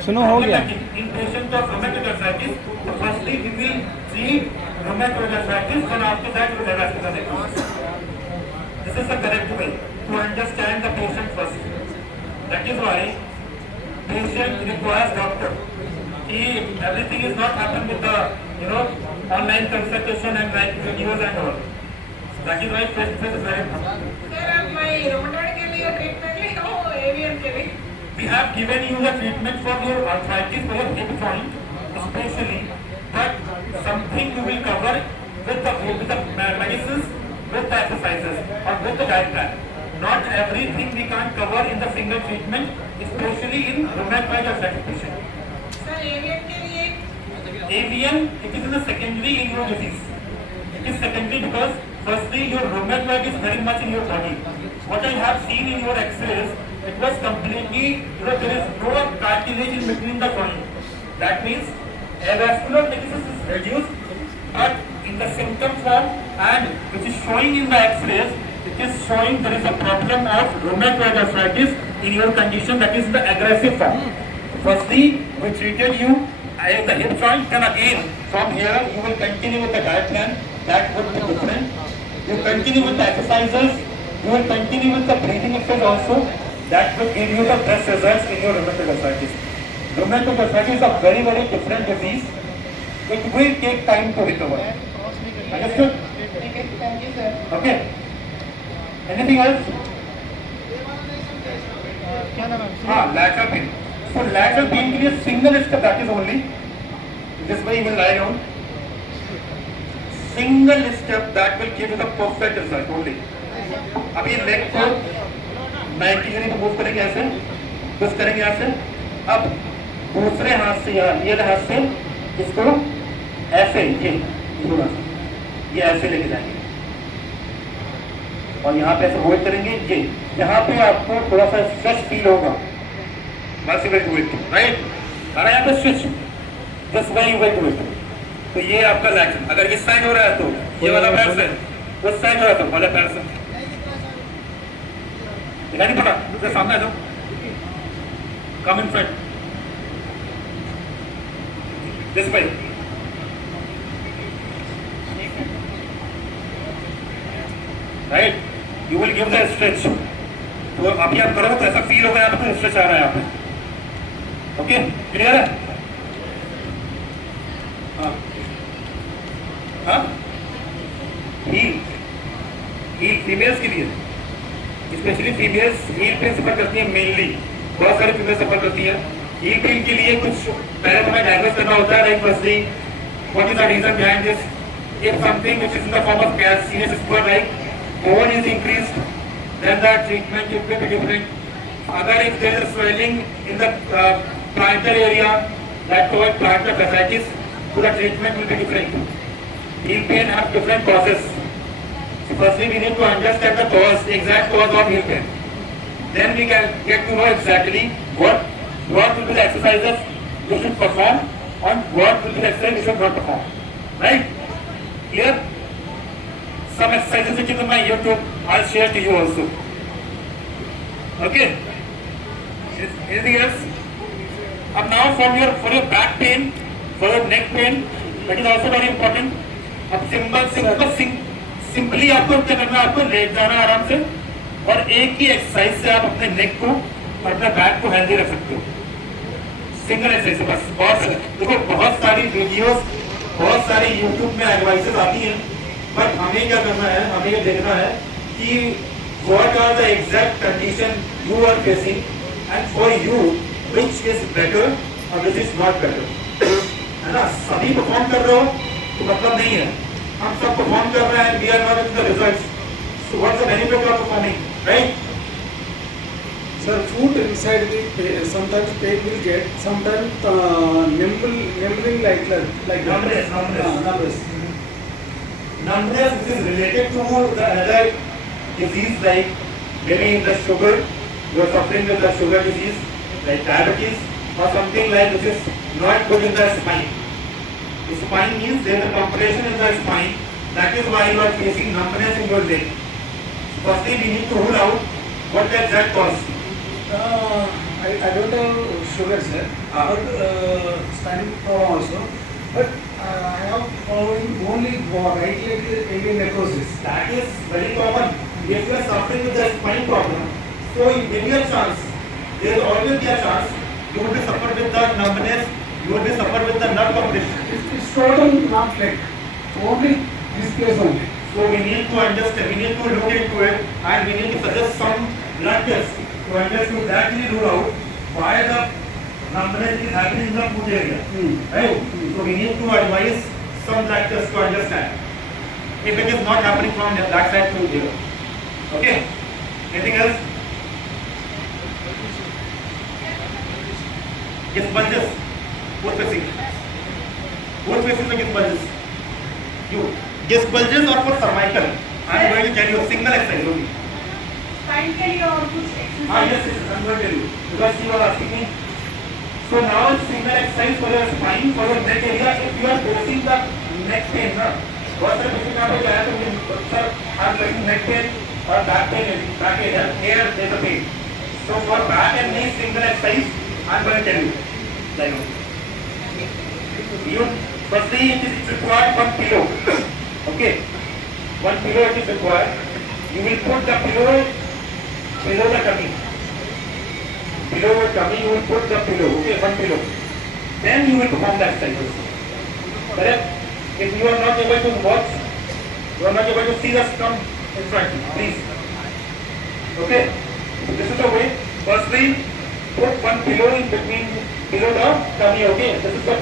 सुनो, हो गया। in patient of rheumatoid arthritis so firstly we will treat rheumatoid arthritis and after that we will avascular necrosis this is the correct way to understand the patient first that is why patient requires doctor everything is not happen with the online consultation and like videos and all that is why face to face is very important sir आप मैं rheumatoid के लिए treatment ले हो avian के लिए we have given you the treatment for your arthritis for your hip joint especially but something you will cover with the medicines with the exercises or with the diet plan not everything we can't cover in the single treatment especially in rheumatoid arthritis patient sir avian के लिए AVN, it is in the secondary in your disease. It is secondary because firstly your rheumatoid is very much in your body. What I have seen in your X-rays, it was completely, there is no cartilage in between the joint. That means avascular necrosis is reduced, but in the symptom form and which is showing in the X-rays, it is showing there is a problem of rheumatoid arthritis in your condition that is the aggressive form. Firstly, we treated you the hip joint, then again from here you will continue with the diet plan that would be different. You continue with the exercises, you will continue with the breathing exercise also that will give you the best results in your rheumatoid arthritis. Rheumatoid arthritis is a very very different disease. It will take time to recover. Understood? Thank you sir Okay. Anything else? क्या नाम है हाँ, lateral pain. So lateral pain के लिए single step that is only. This way you will lie down. Single step that will give you the perfect result only. अभी leg को 90 degree पे move करेंगे ऐसे, पुश करेंगे ऐसे. अब दूसरे हाथ से यहाँ, ये हाथ से इसको ऐसे ये ऐसे लेके जाएंगे. और यहाँ पे ऐसे होल्ड करेंगे ये. यहाँ पे आपको थोड़ा सा स्ट्रेच फील होगा. Once you will do it, right? और यहाँ पे switch, this way you will do it. तो ये आपका लैटरल. अगर इस साइड हो रहा है तो ये वाला पैर से, उस साइड हो रहा है तो वाला पैर से. दिखाई नहीं पड़ा? तो सामने आ जाओ. Come in front. This way. Right? You will give the stretch. तो अभी आप करो तो ऐसा फील होगा आपको स्ट्रेच आ रहा है यहाँ पे. ओके क्लियर है हील फीमेल्स के लिए, स्पेशली फीमेल्स हील पेन सफर करती है मेनली, बहुत सारी फीमेल सफर करती है हील पेन के लिए। कुछ पहले हमें डायग्नोस करना होता है, like firstly what is the reason behind this. If something which is in the form of calcium spur like bone is increased, then the treatment will be different. Agar if there is swelling in the plantar area, that called plantar fasciitis, so the treatment will be different. Heel pain have different causes. So firstly, we need to understand the cause, exact cause of heel pain. Then we can get to know exactly what will be the exercises you should perform and what will be the exercise you should not perform. Right? Clear? Some exercises which is on my YouTube, I'll share to you also. Okay? Anything else? Up now for your back pain, for your neck pain, that is also very important. अब simply आपको क्या करना है, आपको late जाना आराम से और एक ही एक्सरसाइज से आप अपने नेक को और अपने बैक को हेल्दी रख सकते हो। सिंगल एक्सरसाइज बस। बहुत देखो बहुत सारी वीडियोस, बहुत सारी यूट्यूब में एडवाइसेस आती हैं, बट हमें क्या करना है, हमें ये देखना है कि what are the exact condition you are facing and for you which is better or which is not better, है ना। सभी परफॉर्म कर रहे हो तो मतलब नहीं है, हम सब परफॉर्म कर रहे हैं, we are not getting the results, so what's the benefit of performing, right? Sir, food inside the sometimes pain will get, sometimes numbing like Numbness. Numbness which is related to the other disease like maybe the sugar, you are suffering with the sugar disease like diabetes or something like which is not good in the spine. The spine means there is a compression in the spine, that is why you are facing numbness in your leg. Firstly we need to rule out what the exact cause. I don't have sugar, sir, but spinal problem also, but I am following only right leg AV necrosis. That is very common. If you are suffering with the spine problem, so there is a chance, there will always be a chance you will be suffered with the numbness, you will be suffered with the nerve compression. It's total not leg, only this case only. So we need to understand, we need to look into it and we need to suggest some blood tests to understand exactly rule out why the numbness is happening in the foot area. Right? So we need to advise some blood tests to understand if it is not happening from that side to here. Okay? Anything else? Yes, bulges. Both facing. Both facing में किस bulges? You. Yes, bulges or for cervical. I am going to tell you a single exercise only. Spine के लिए और कुछ exercise? Yes, I am going to tell you because you are asking me. So now single exercise for your spine, for your neck area. If you are facing the neck pain, ना, बहुत सारे patient यहाँ पे क्या है तो sir आप facing neck pain और back pain, back area, here there is a pain. So for back and knee single exercise, I am going to tell you. Like you firstly it is required one pillow. Okay, one pillow it is required. You will put the pillow below the tummy. Below your tummy you will put the pillow. Okay, one pillow. Then you will perform the exercises. Correct? If you are not able to watch, you are not able to see the stump in front, please. Okay? So this is the way. Firstly, put one pillow in between, below the tummy. Okay? This is the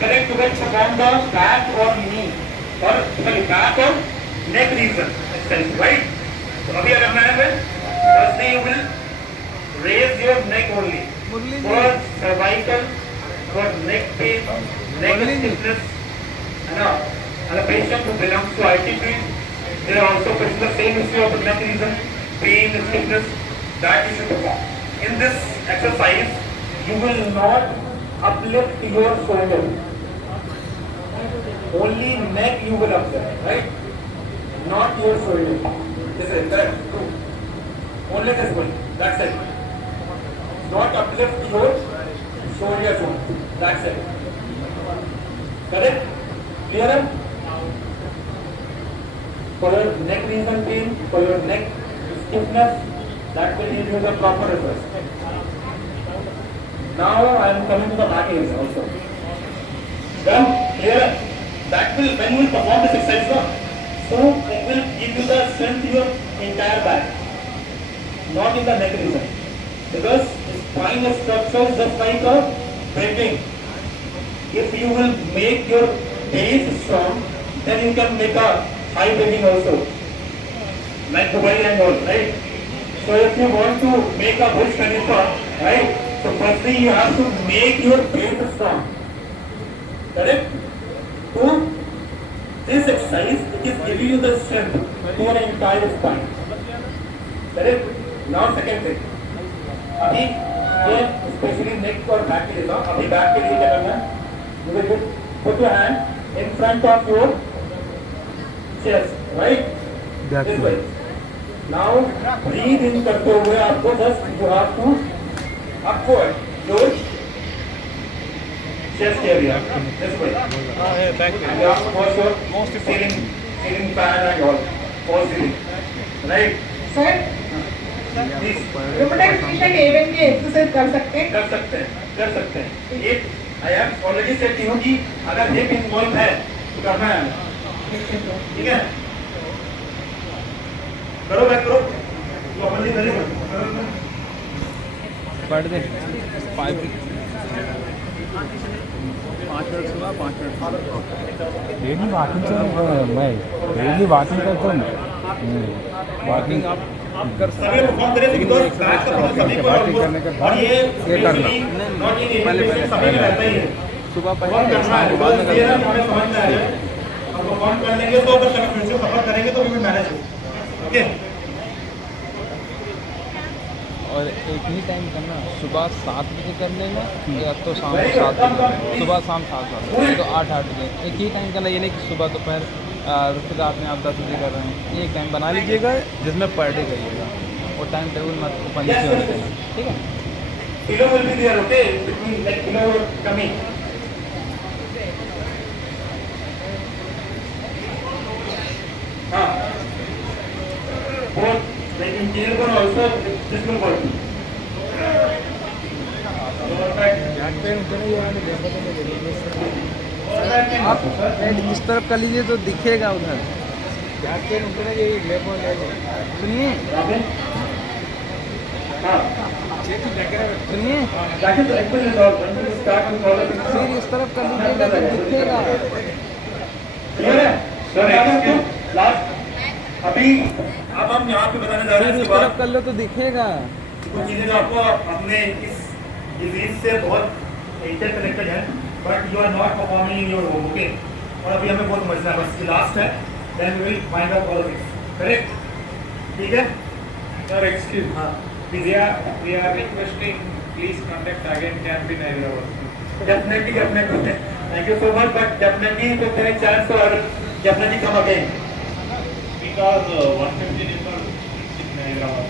correct way to perform the back or knee, or sorry, back or neck region exercise, right? So अभी क्या करना है? Firstly, you will raise your neck only for cervical, for neck pain, neck stiffness. And a patient who belongs to ITP, they are also facing the same issue of the neck region, pain and stiffness, that you should perform. In this exercise, you will not uplift your shoulder. Only neck you will uplift, right? Not your shoulder. This is correct. Only this one. That's it. Not uplift your shoulder zone. That's it. Correct? Clear? For your neck region pain, for your neck stiffness, that will give you the proper results. Now I am coming to the back area also. Done? Clear? That will, when you will perform this exercise, so it will give give you the strength in your entire back, not in the neck region. Because spine structure is just like a bending. If you will make your base strong, then you can make a high bending also, like Dubai and all, right? So if you want to make a Burj Khalifa, right? So firstly you have to make your base strong. Correct? So this exercise, it is giving you the strength to your entire spine. Correct? Now second thing. अभी ये specially नेक और back के लिए था. अभी back के लिए क्या करना है? You will put your hand in front of your chest, right? This way. Now breathe in करते हुए आपको just you have to upward your chest area. This way. Thank And you have to wash your ceiling fan and all. For ceiling. Right? Sir Please. Robotic patient even के exercise कर सकते हैं. कर सकते हैं. एक I have already said to you कि अगर हिप इन्वॉल्व है तो करना है. ठीक है? करो बैक करो. तो अपन नहीं करेंगे. पढ़ दे 5 मिनट सुबह 5 मिनट डेली वॉकिंग मैं डेली वॉकिंग करता हूँ. वॉकिंग आप कर सकते सभी परफॉर्म करें बिकॉज़ बैक का प्रॉब्लम सभी को और ये करना पहले सभी में रहता ही है. सुबह परफॉर्म करना है. बाद में ये हमें समझ में आ रहा है. अब परफॉर्म कर लेंगे तो अगर कभी फ्यूचर सफर करेंगे तो we will manage it. Okay. और एक ही टाइम करना. सुबह 7 बजे कर लेना या तो शाम को 7 बजे. सुबह शाम 7 बजे तो 8 बजे एक ही टाइम करना. ये नहीं कि सुबह दोपहर फिर रात में आप 10 बजे कर रहे हैं. एक टाइम बना लीजिएगा जिसमें पर डे करिएगा और टाइम टेबल मत पंजी से होना चाहिए. ठीक है. Pillow will be there, okay? Between like pillow coming. हाँ. Both like interior one also this will work. आप इस तरफ कर लीजिए तो दिखेगा उधर. सुनिए हाँ. सुनिए That is the actual result. When you start with all the things. फिर इस तरफ कर लीजिएगा तो दिखेगा. क्लियर है? Sir last. अभी अब हम यहाँ पे बताने जा रहे हैं फिर इसके इस बाद तरफ कर लो तो दिखेगा. कुछ चीजें जो आपको अपने इस डिजीज से बहुत इंटरकनेक्टेड है, but you are not performing in your home. Okay. और अभी हमें बहुत मजा है. बस लास्ट है. Then we will find out all things. Correct? ठीक है Sir, excuse me. हाँ. We are requesting, please contact again camp in Hyderabad. Definitely. Thank you so much. But definitely, if there is chance, so I will definitely come again. Because 150 people in Hyderabad.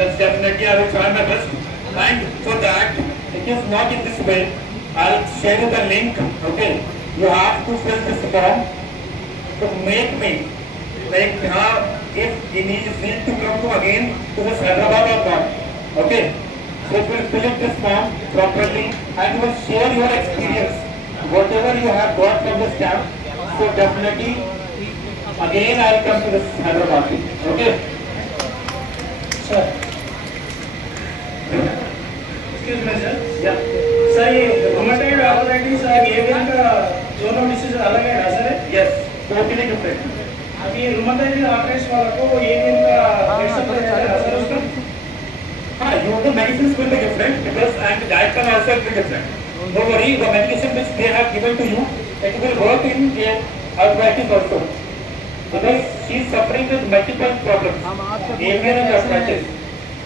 Just definitely, I will try my best. And for that, it is not in this way. I'll share you the link. Okay. You have to fill this form to make me like if he needs to come to again to this Hyderabad or not. Okay. So you will fill in this form properly and you will share your experience, whatever you have got from this camp. So definitely, again I will come to this Hyderabad. Okay. Sir excuse me sir. Yeah. Sir ये rheumatoid arthritis और avian का दोनों disease अलग है ना sir? Yes. Totally different. अभी rheumatoid arthritis वाला को एवियन का कैसे रहता है सर उसका? The medicines will be different because and diet can also be different. Don't worry, the medication which they have given to you, it will work in arthritis also. Because she is suffering with multiple problems. Avian and arthritis.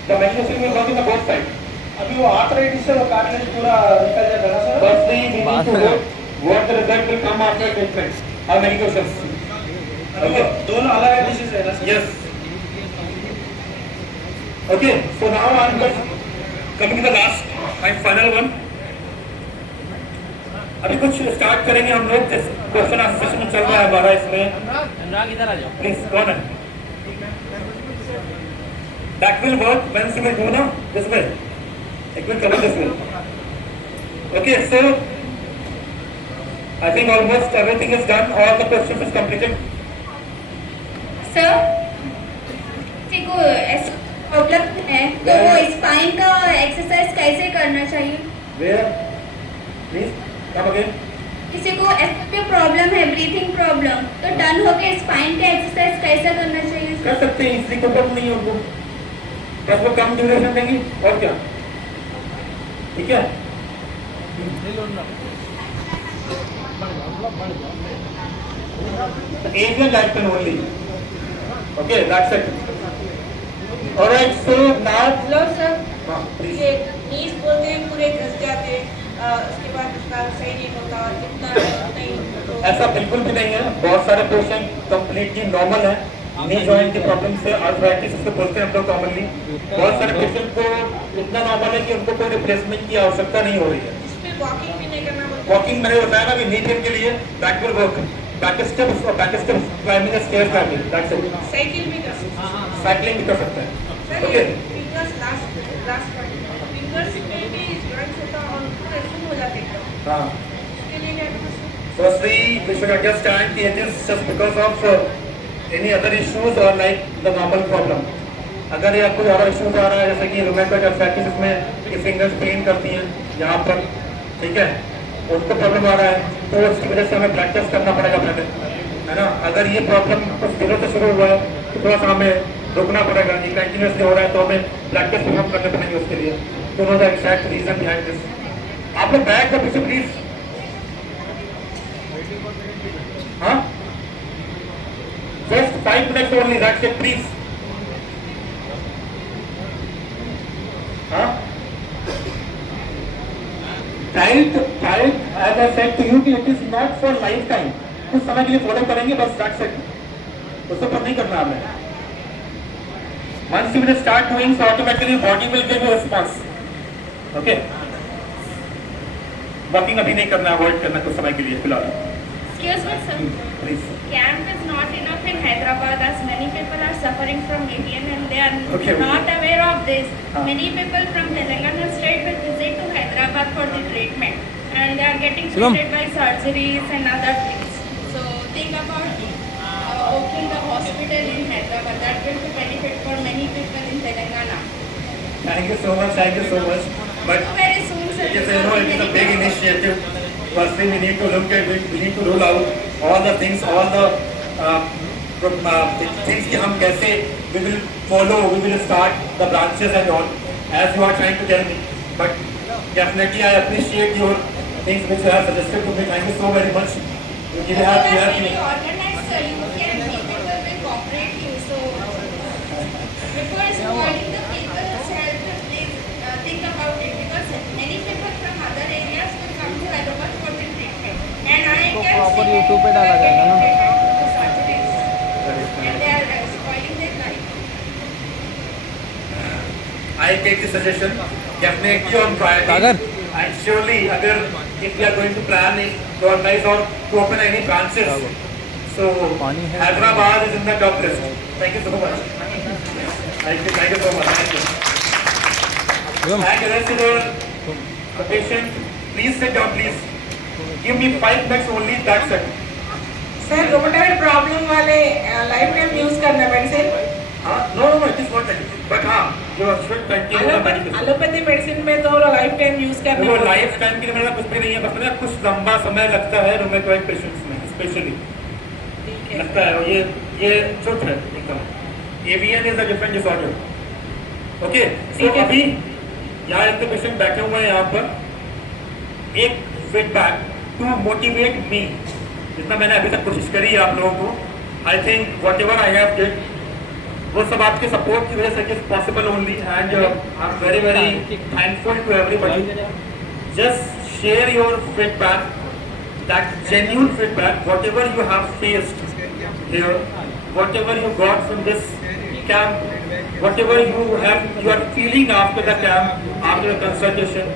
The medication will work in the both sides. अभी वो arthritis से वो cartilage पूरा निकल जाएगा ना sir? Firstly, we need to work what the result will come after treatment. Our medications. अभी दोनों अलग डिसीज है ना sir? Yes. Okay, so now I am just coming to the last and final one. अभी कुछ start करेंगे हम लोग. जिस क्वेश्चन आंसर सेशन चल रहा है हमारा इसमें. अनुराग इधर आ जाओ. Please, कौन है? That will work once you will do now this way. It will cover this way. Okay, so I think almost everything is done. All the questions is completed. Sir किसी को ऐसा प्रॉब्लम है तो वो spine का exercise कैसे करना चाहिए? Where? Please come again. किसी को ऐसा प्रॉब्लम है, ब्रीथिंग प्रॉब्लम, तो टर्न होके स्पाइन का एक्सरसाइज कैसा करना चाहिए? कर सकते हैं, इसलिए कोई प्रॉब्लम नहीं है उनको, बस वो कम ड्यूरेशन देंगी और क्या, ठीक है। Avian light pen only. Okay, that's it. All right, so now. Hello sir, हाँ, please. ये नीज बोलते हैं पूरे घस जाते हैं, उसके बाद उसका सही नहीं होता, इतना नहीं तो ऐसा बिल्कुल भी नहीं है, बहुत सारे पेशेंट कंप्लीटली नॉर्मल है। नी जॉइंट की प्रॉब्लम से आर्थराइटिस इसको बोलते हैं हम लोग कॉमनली। बहुत सारे पेशेंट को इतना नॉर्मल है कि उनको कोई रिप्लेसमेंट की आवश्यकता नहीं हो रही है। इसमें वॉकिंग भी नहीं करना बोलते। वॉकिंग मैंने बताया ना कि नी पेन के लिए बैकवर्ड वर्क, बैक स्टेप्स और back steps climbing, stairs climbing, that's it. Cycle भी कर सकते हैं। साइकिलिंग भी कर सकते हैं। सर ओके, ये फिंगर्स लास्ट फिंगर्स में भी जॉइंट्स होता और पूरे सुन हो जाते हैं, हाँ। इसके लिए क्या करना चाहिए? Firstly, we should understand that it is just because of any other issues or like the normal problem. अगर ये आपको ज़्यादा इश्यूज आ रहा है जैसे कि रूमेटॉइड आर्थराइटिस में ये फिंगर्स पेन करती हैं यहाँ पर, ठीक है, उनको प्रॉब्लम आ रहा है तो उसकी वजह से हमें ब्लड टेस्ट करना पड़ेगा पहले, है ना। अगर ये प्रॉब्लम कुछ दिनों से शुरू हुआ है तो थोड़ा सा हमें रुकना पड़ेगा, ये कंटिन्यूसली हो रहा है तो हमें ब्लड टेस्ट परफॉर्म करने पड़ेंगे उसके लिए। तो know the exact reason behind this. आप लोग बैक का पीछे प्लीज, हाँ, just 5 minutes only, that's it, please. हाँ, child, as I said to you कि it is not for lifetime, कुछ समय के लिए फॉलो करेंगे बस, that's it, उससे पर नहीं करना हमें। Once you will start doing so automatically body will give you response, okay? Walking अभी नहीं करना, अवॉइड करना कुछ समय के लिए फिलहाल। Excuse me, sir. Please. Camp is not enough in Hyderabad as many people are suffering from AVN and they are Okay. not aware of this. हाँ. Many people from Telangana state will visit to Hyderabad for the treatment and they are getting Shivam. treated by surgeries and other things. So think about opening the hospital in Hyderabad. That will be benefit for many people in Telangana. Thank you so much, thank you so much. But So very soon, sir. yes, I know it is a because big many- initiative. Firstly, we need to look at it, we need to roll out all the things, all the things कि हम कैसे we will follow, we will start the branches and all, as you are trying to tell me. But definitely, I appreciate your things which you have suggested to me. Thank you so very much. You So have, that you have, many organized UK and people will cooperate you. So before spoiling the people's health, please think about it because many people from other areas will come to Hyderabad for the treatment. And I can proper see YouTube पे many डाला people जाएगा ना? getting treated to the surgeries. And they are spoiling their life. I take the suggestion definitely on Sagar? priority. And surely, अगर if we are going to plan it, to organize or to open any branches, so पानी है। Hyderabad is in the top list. Thank you so much. Thank you so much. Thank you. Shivam, And the rest of the patient, please sit down, please. Give me 5 minutes only. That's it. Sir rheumatoid problem वाले life time use करना medicine, No, it is not like it. But you should continue the medication. Allopathy medicine में तो life time use करना देखो होता है। Life time के लिए मेरा कुछ भी नहीं है, बस मेरा कुछ लंबा समय लगता है रूमेटॉइड पेशेंट्स में स्पेशली ठीक है। लगता है। ये ट्रुथ है एकदम। AVN is a different disorder. Okay, so अभी यहाँ एक पेशेंट बैठे हुए हैं यहाँ पर, एक फीडबैक टू मोटिवेट मी, जितना मैंने अभी तक कोशिश करी है आप लोगों को, I think whatever I have did वो सब आपके सपोर्ट की वजह से is possible only, and I am very very thankful to everybody. Just share your feedback, that genuine feedback, whatever you have faced here, whatever you got from this camp, whatever you are feeling after the camp, after the consultation,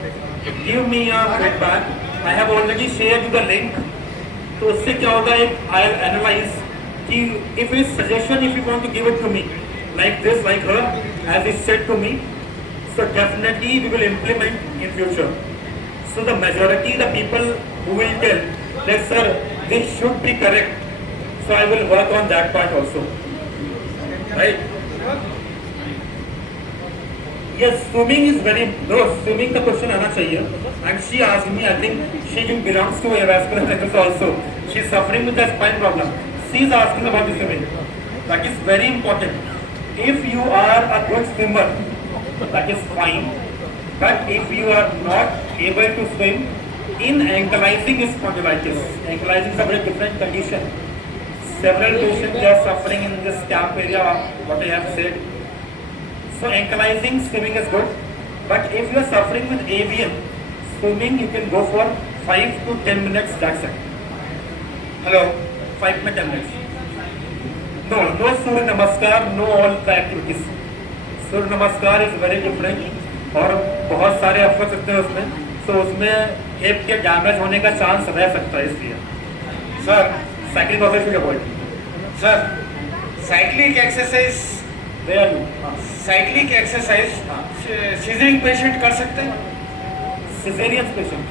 give me your feedback. I have already shared you the link. तो उससे क्या होगा, I'll analyze कि if his suggestion, if you want to give it to me like this, like her, as he said to me, so definitely we will implement in future. So the majority, the people who will tell that sir, this should be correct, so I will work on that part also. right? Yes, swimming is very no. Swimming the question आना चाहिए. And she asked me, I think she belongs to a vascular centers also. She is suffering with a spine problem. She is asking about the swimming. That is very important. If you are a good swimmer, that is fine. But if you are not able to swim, in ankylosing spondylitis, ankylosing is a very different condition. Several patients are suffering in this camp area, what I have said. So ankylosing swimming is good, but if you are suffering with AVN, swimming you can go for 5 to 10 minutes, that's it. Hello, 5 to 10 minutes. No Surya Namaskar, no all the activities. Surya Namaskar is very different और बहुत सारे अफसर सकते हैं उसमें, तो उसमें hip के डैमेज होने का चांस रह सकता है, इसलिए sir cycling office avoid. Sir cyclic exercise cyclic exercise scissoring patient कर सकते हैं? सिजेरियन पेशेंट,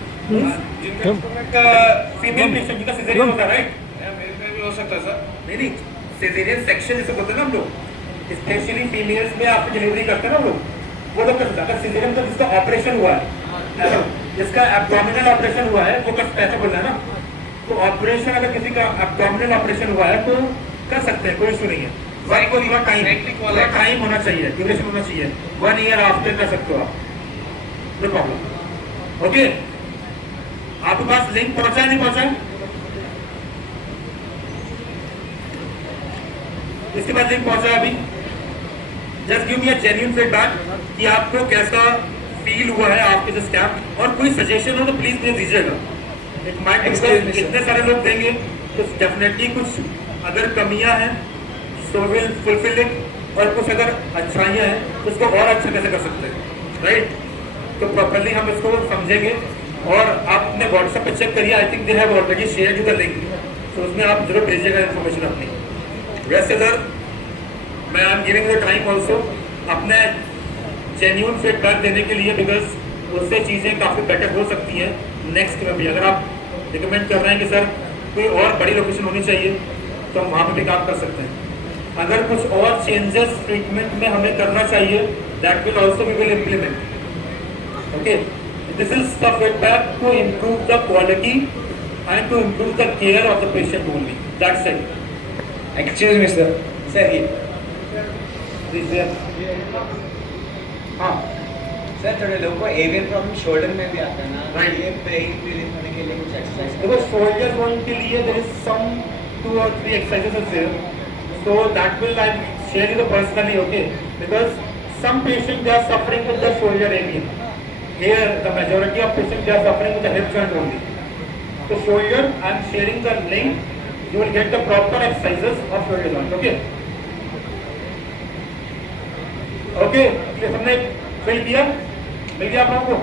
फीमेल पेशेंट जिनका सिजेरियन होता है, राइट? मेरे में भी हो सकता है सर. नहीं, सिजेरियन सेक्शन जिसे बोलते हैं ना हम लोग, स्पेशली फीमेल्स में आप डिलीवरी करते हैं ना लोग, वो लोग कर सकते हैं. सिजेरियन का जिसका ऑपरेशन हुआ है, जिसका एब्डोमिनल ऑपरेशन हुआ है, वो कर ऐसे बोल रहा है ना, तो ऑपरेशन अगर किसी का एब्डोमिनल ऑपरेशन हुआ है तो कर सकते हैं, कोई इशू नहीं है. टाइम होना चाहिए, ड्यूरेशन होना चाहिए. 1 ईयर आफ्टर कर सकते हो आप, नो प्रॉब्लम. ओके, आपके पास लिंक पहुंचा नहीं पहुंचा? इसके बाद लिंक पहुंचा अभी. Just give me a genuine feedback कि आपको कैसा फील हुआ है आपके दिस कैंप, और कोई सजेशन हो तो प्लीज मुझे दीजिएगा. इट माइट इतने सारे लोग देंगे तो डेफिनेटली कुछ अगर कमियां हैं तो विल फुलफिल इट, और कुछ अगर अच्छाइयाँ हैं तो उसको और अच्छा कैसे कर सकते हैं, राइट? तो प्रॉपरली हम इसको समझेंगे. और आप अपने व्हाट्सएप पे चेक करिए, आई think they have already share you the link, तो उसमें आप जरूर भेजिएगा इन्फॉर्मेशन अपनी. वैसे सर मैं I am giving the time also अपने जेन्युइन फीडबैक देने के लिए, बिकॉज उससे चीज़ें काफ़ी बेटर हो सकती हैं नेक्स्ट में भी. अगर आप रिकमेंड कर रहे हैं कि सर कोई और बड़ी लोकेशन होनी चाहिए तो हम वहाँ पर भी काम कर सकते हैं. अगर कुछ और चेंजेस ट्रीटमेंट में हमें करना चाहिए, that will also we will implement. Okay, this is the feedback to improve the quality and to improve the care of the patient only. That's it. Excuse me sir. Sir ये हाँ sir थोड़े लोगों को avian problem shoulder में भी आता है ना, Right. ये पेन रिलीफ होने के लिए कुछ एक्सरसाइज? देखो, शोल्डर जोन के लिए there is some 2 or 3 exercises there, so that will I share you the personally, okay? Because some patients they are suffering with the shoulder area. Here the majority of patients they are suffering with the hip joint only. So shoulder, I am sharing the link. You will get the proper exercises of shoulder joint. Okay? Okay. ये हमने fill किया? मिल गया आप लोगों को?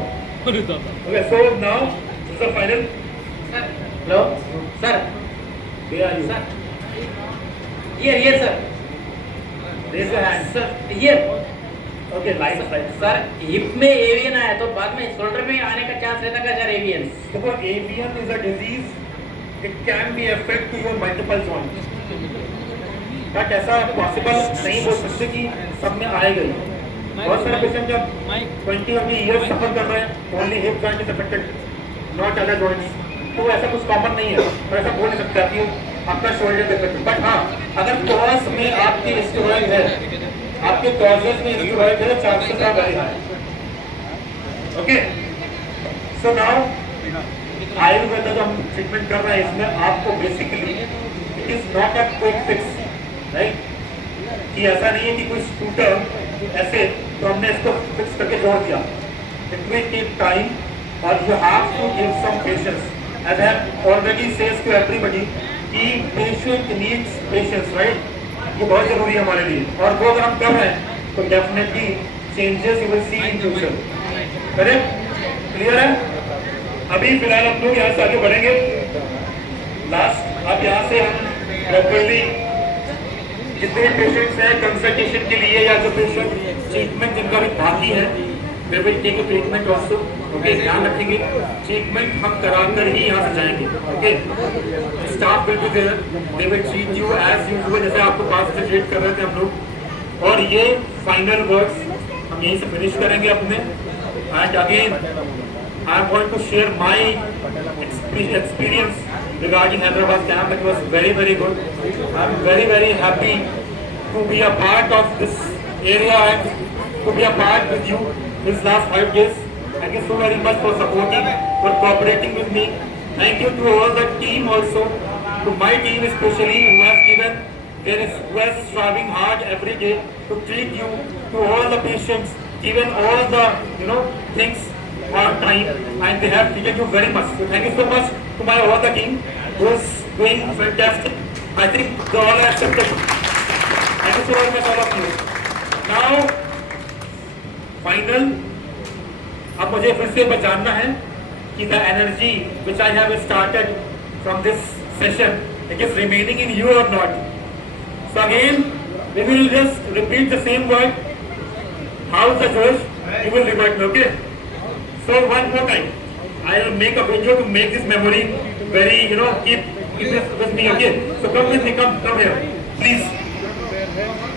Okay. So now this is the final. Hello. Sir. Where are you? Sir. Here, sir. Raise your hand. Sir, here. Okay. Line side. Sir hip में avian आया तो बाद में शोल्डर में आने का चांस रहता है सर एवियन? देखो, AVN is a disease. It can be affect to your multiple joints. But ऐसा पॉसिबल नहीं बोल सकते कि सब में आएगा ही. बहुत सारे पेशेंट जब 20 or 30 years सफर कर रहे हैं, only hip joint is affected, not other joints, तो ऐसा कुछ कॉमन नहीं है. और ऐसा बोल नहीं सकता कि आपका शोल्डर डिफेक्ट. बट हाँ, अगर कॉज में आपकी स्टेरॉइड है, आपके कॉजेस में स्टेरॉइड है, chances are very high. Okay, so now Ayurveda जो हम ट्रीटमेंट कर रहे हैं इसमें आपको basically it is not a quick fix, right? कि ऐसा नहीं है कि कोई स्कूटर ऐसे तो हमने इसको फिक्स करके जोड़ दिया. इट विल टेक टाइम और you have to give some patience. As I have already says to everybody कि पेशेंट नीड्स पेशेंस, राइट? ये बहुत जरूरी है हमारे लिए, और वो अगर हम कर रहे हैं तो definitely changes you will see in future. Correct? Clear है? अभी फिलहाल हम लोग यहाँ से आगे बढ़ेंगे. लास्ट अब यहाँ से हम प्रॉपरली जितने पेशेंट्स हैं कंसल्टेशन के लिए या जो पेशेंट ट्रीटमेंट जिनका भी बाकी है, वे will take treatment also. Okay, ध्यान रखेंगे ट्रीटमेंट हम कराकर ही यहाँ से जाएंगे. Okay, staff will be there, they will treat you as usual, जैसे आपको पास से ट्रीट कर रहे थे हम लोग. और ये फाइनल वर्ड्स हम यहीं से फिनिश करेंगे अपने. And again I am going to share my experience regarding Hyderabad camp. It was very, very good. I am very, very happy to be a part of this area and to be a part with you this last 5 days. Thank you so very much for supporting, for cooperating with me. Thank you to all the team also, to my team especially who is striving hard every day to treat you, to all the patients, given all the things on time, and they have treated you very much. So thank you so much to my all the team who is doing fantastic. I think they all are acceptable. Thank you so very much all of you. Now, final. अब मुझे फिर से जानना है कि the energy which I have started from this session, it is remaining in you or not. So again, we will just repeat the same word. How's the Josh? You will remind me, okay? So one more time, I will make a video to make this memory very, keep this with me, okay? So come with me, come here, please.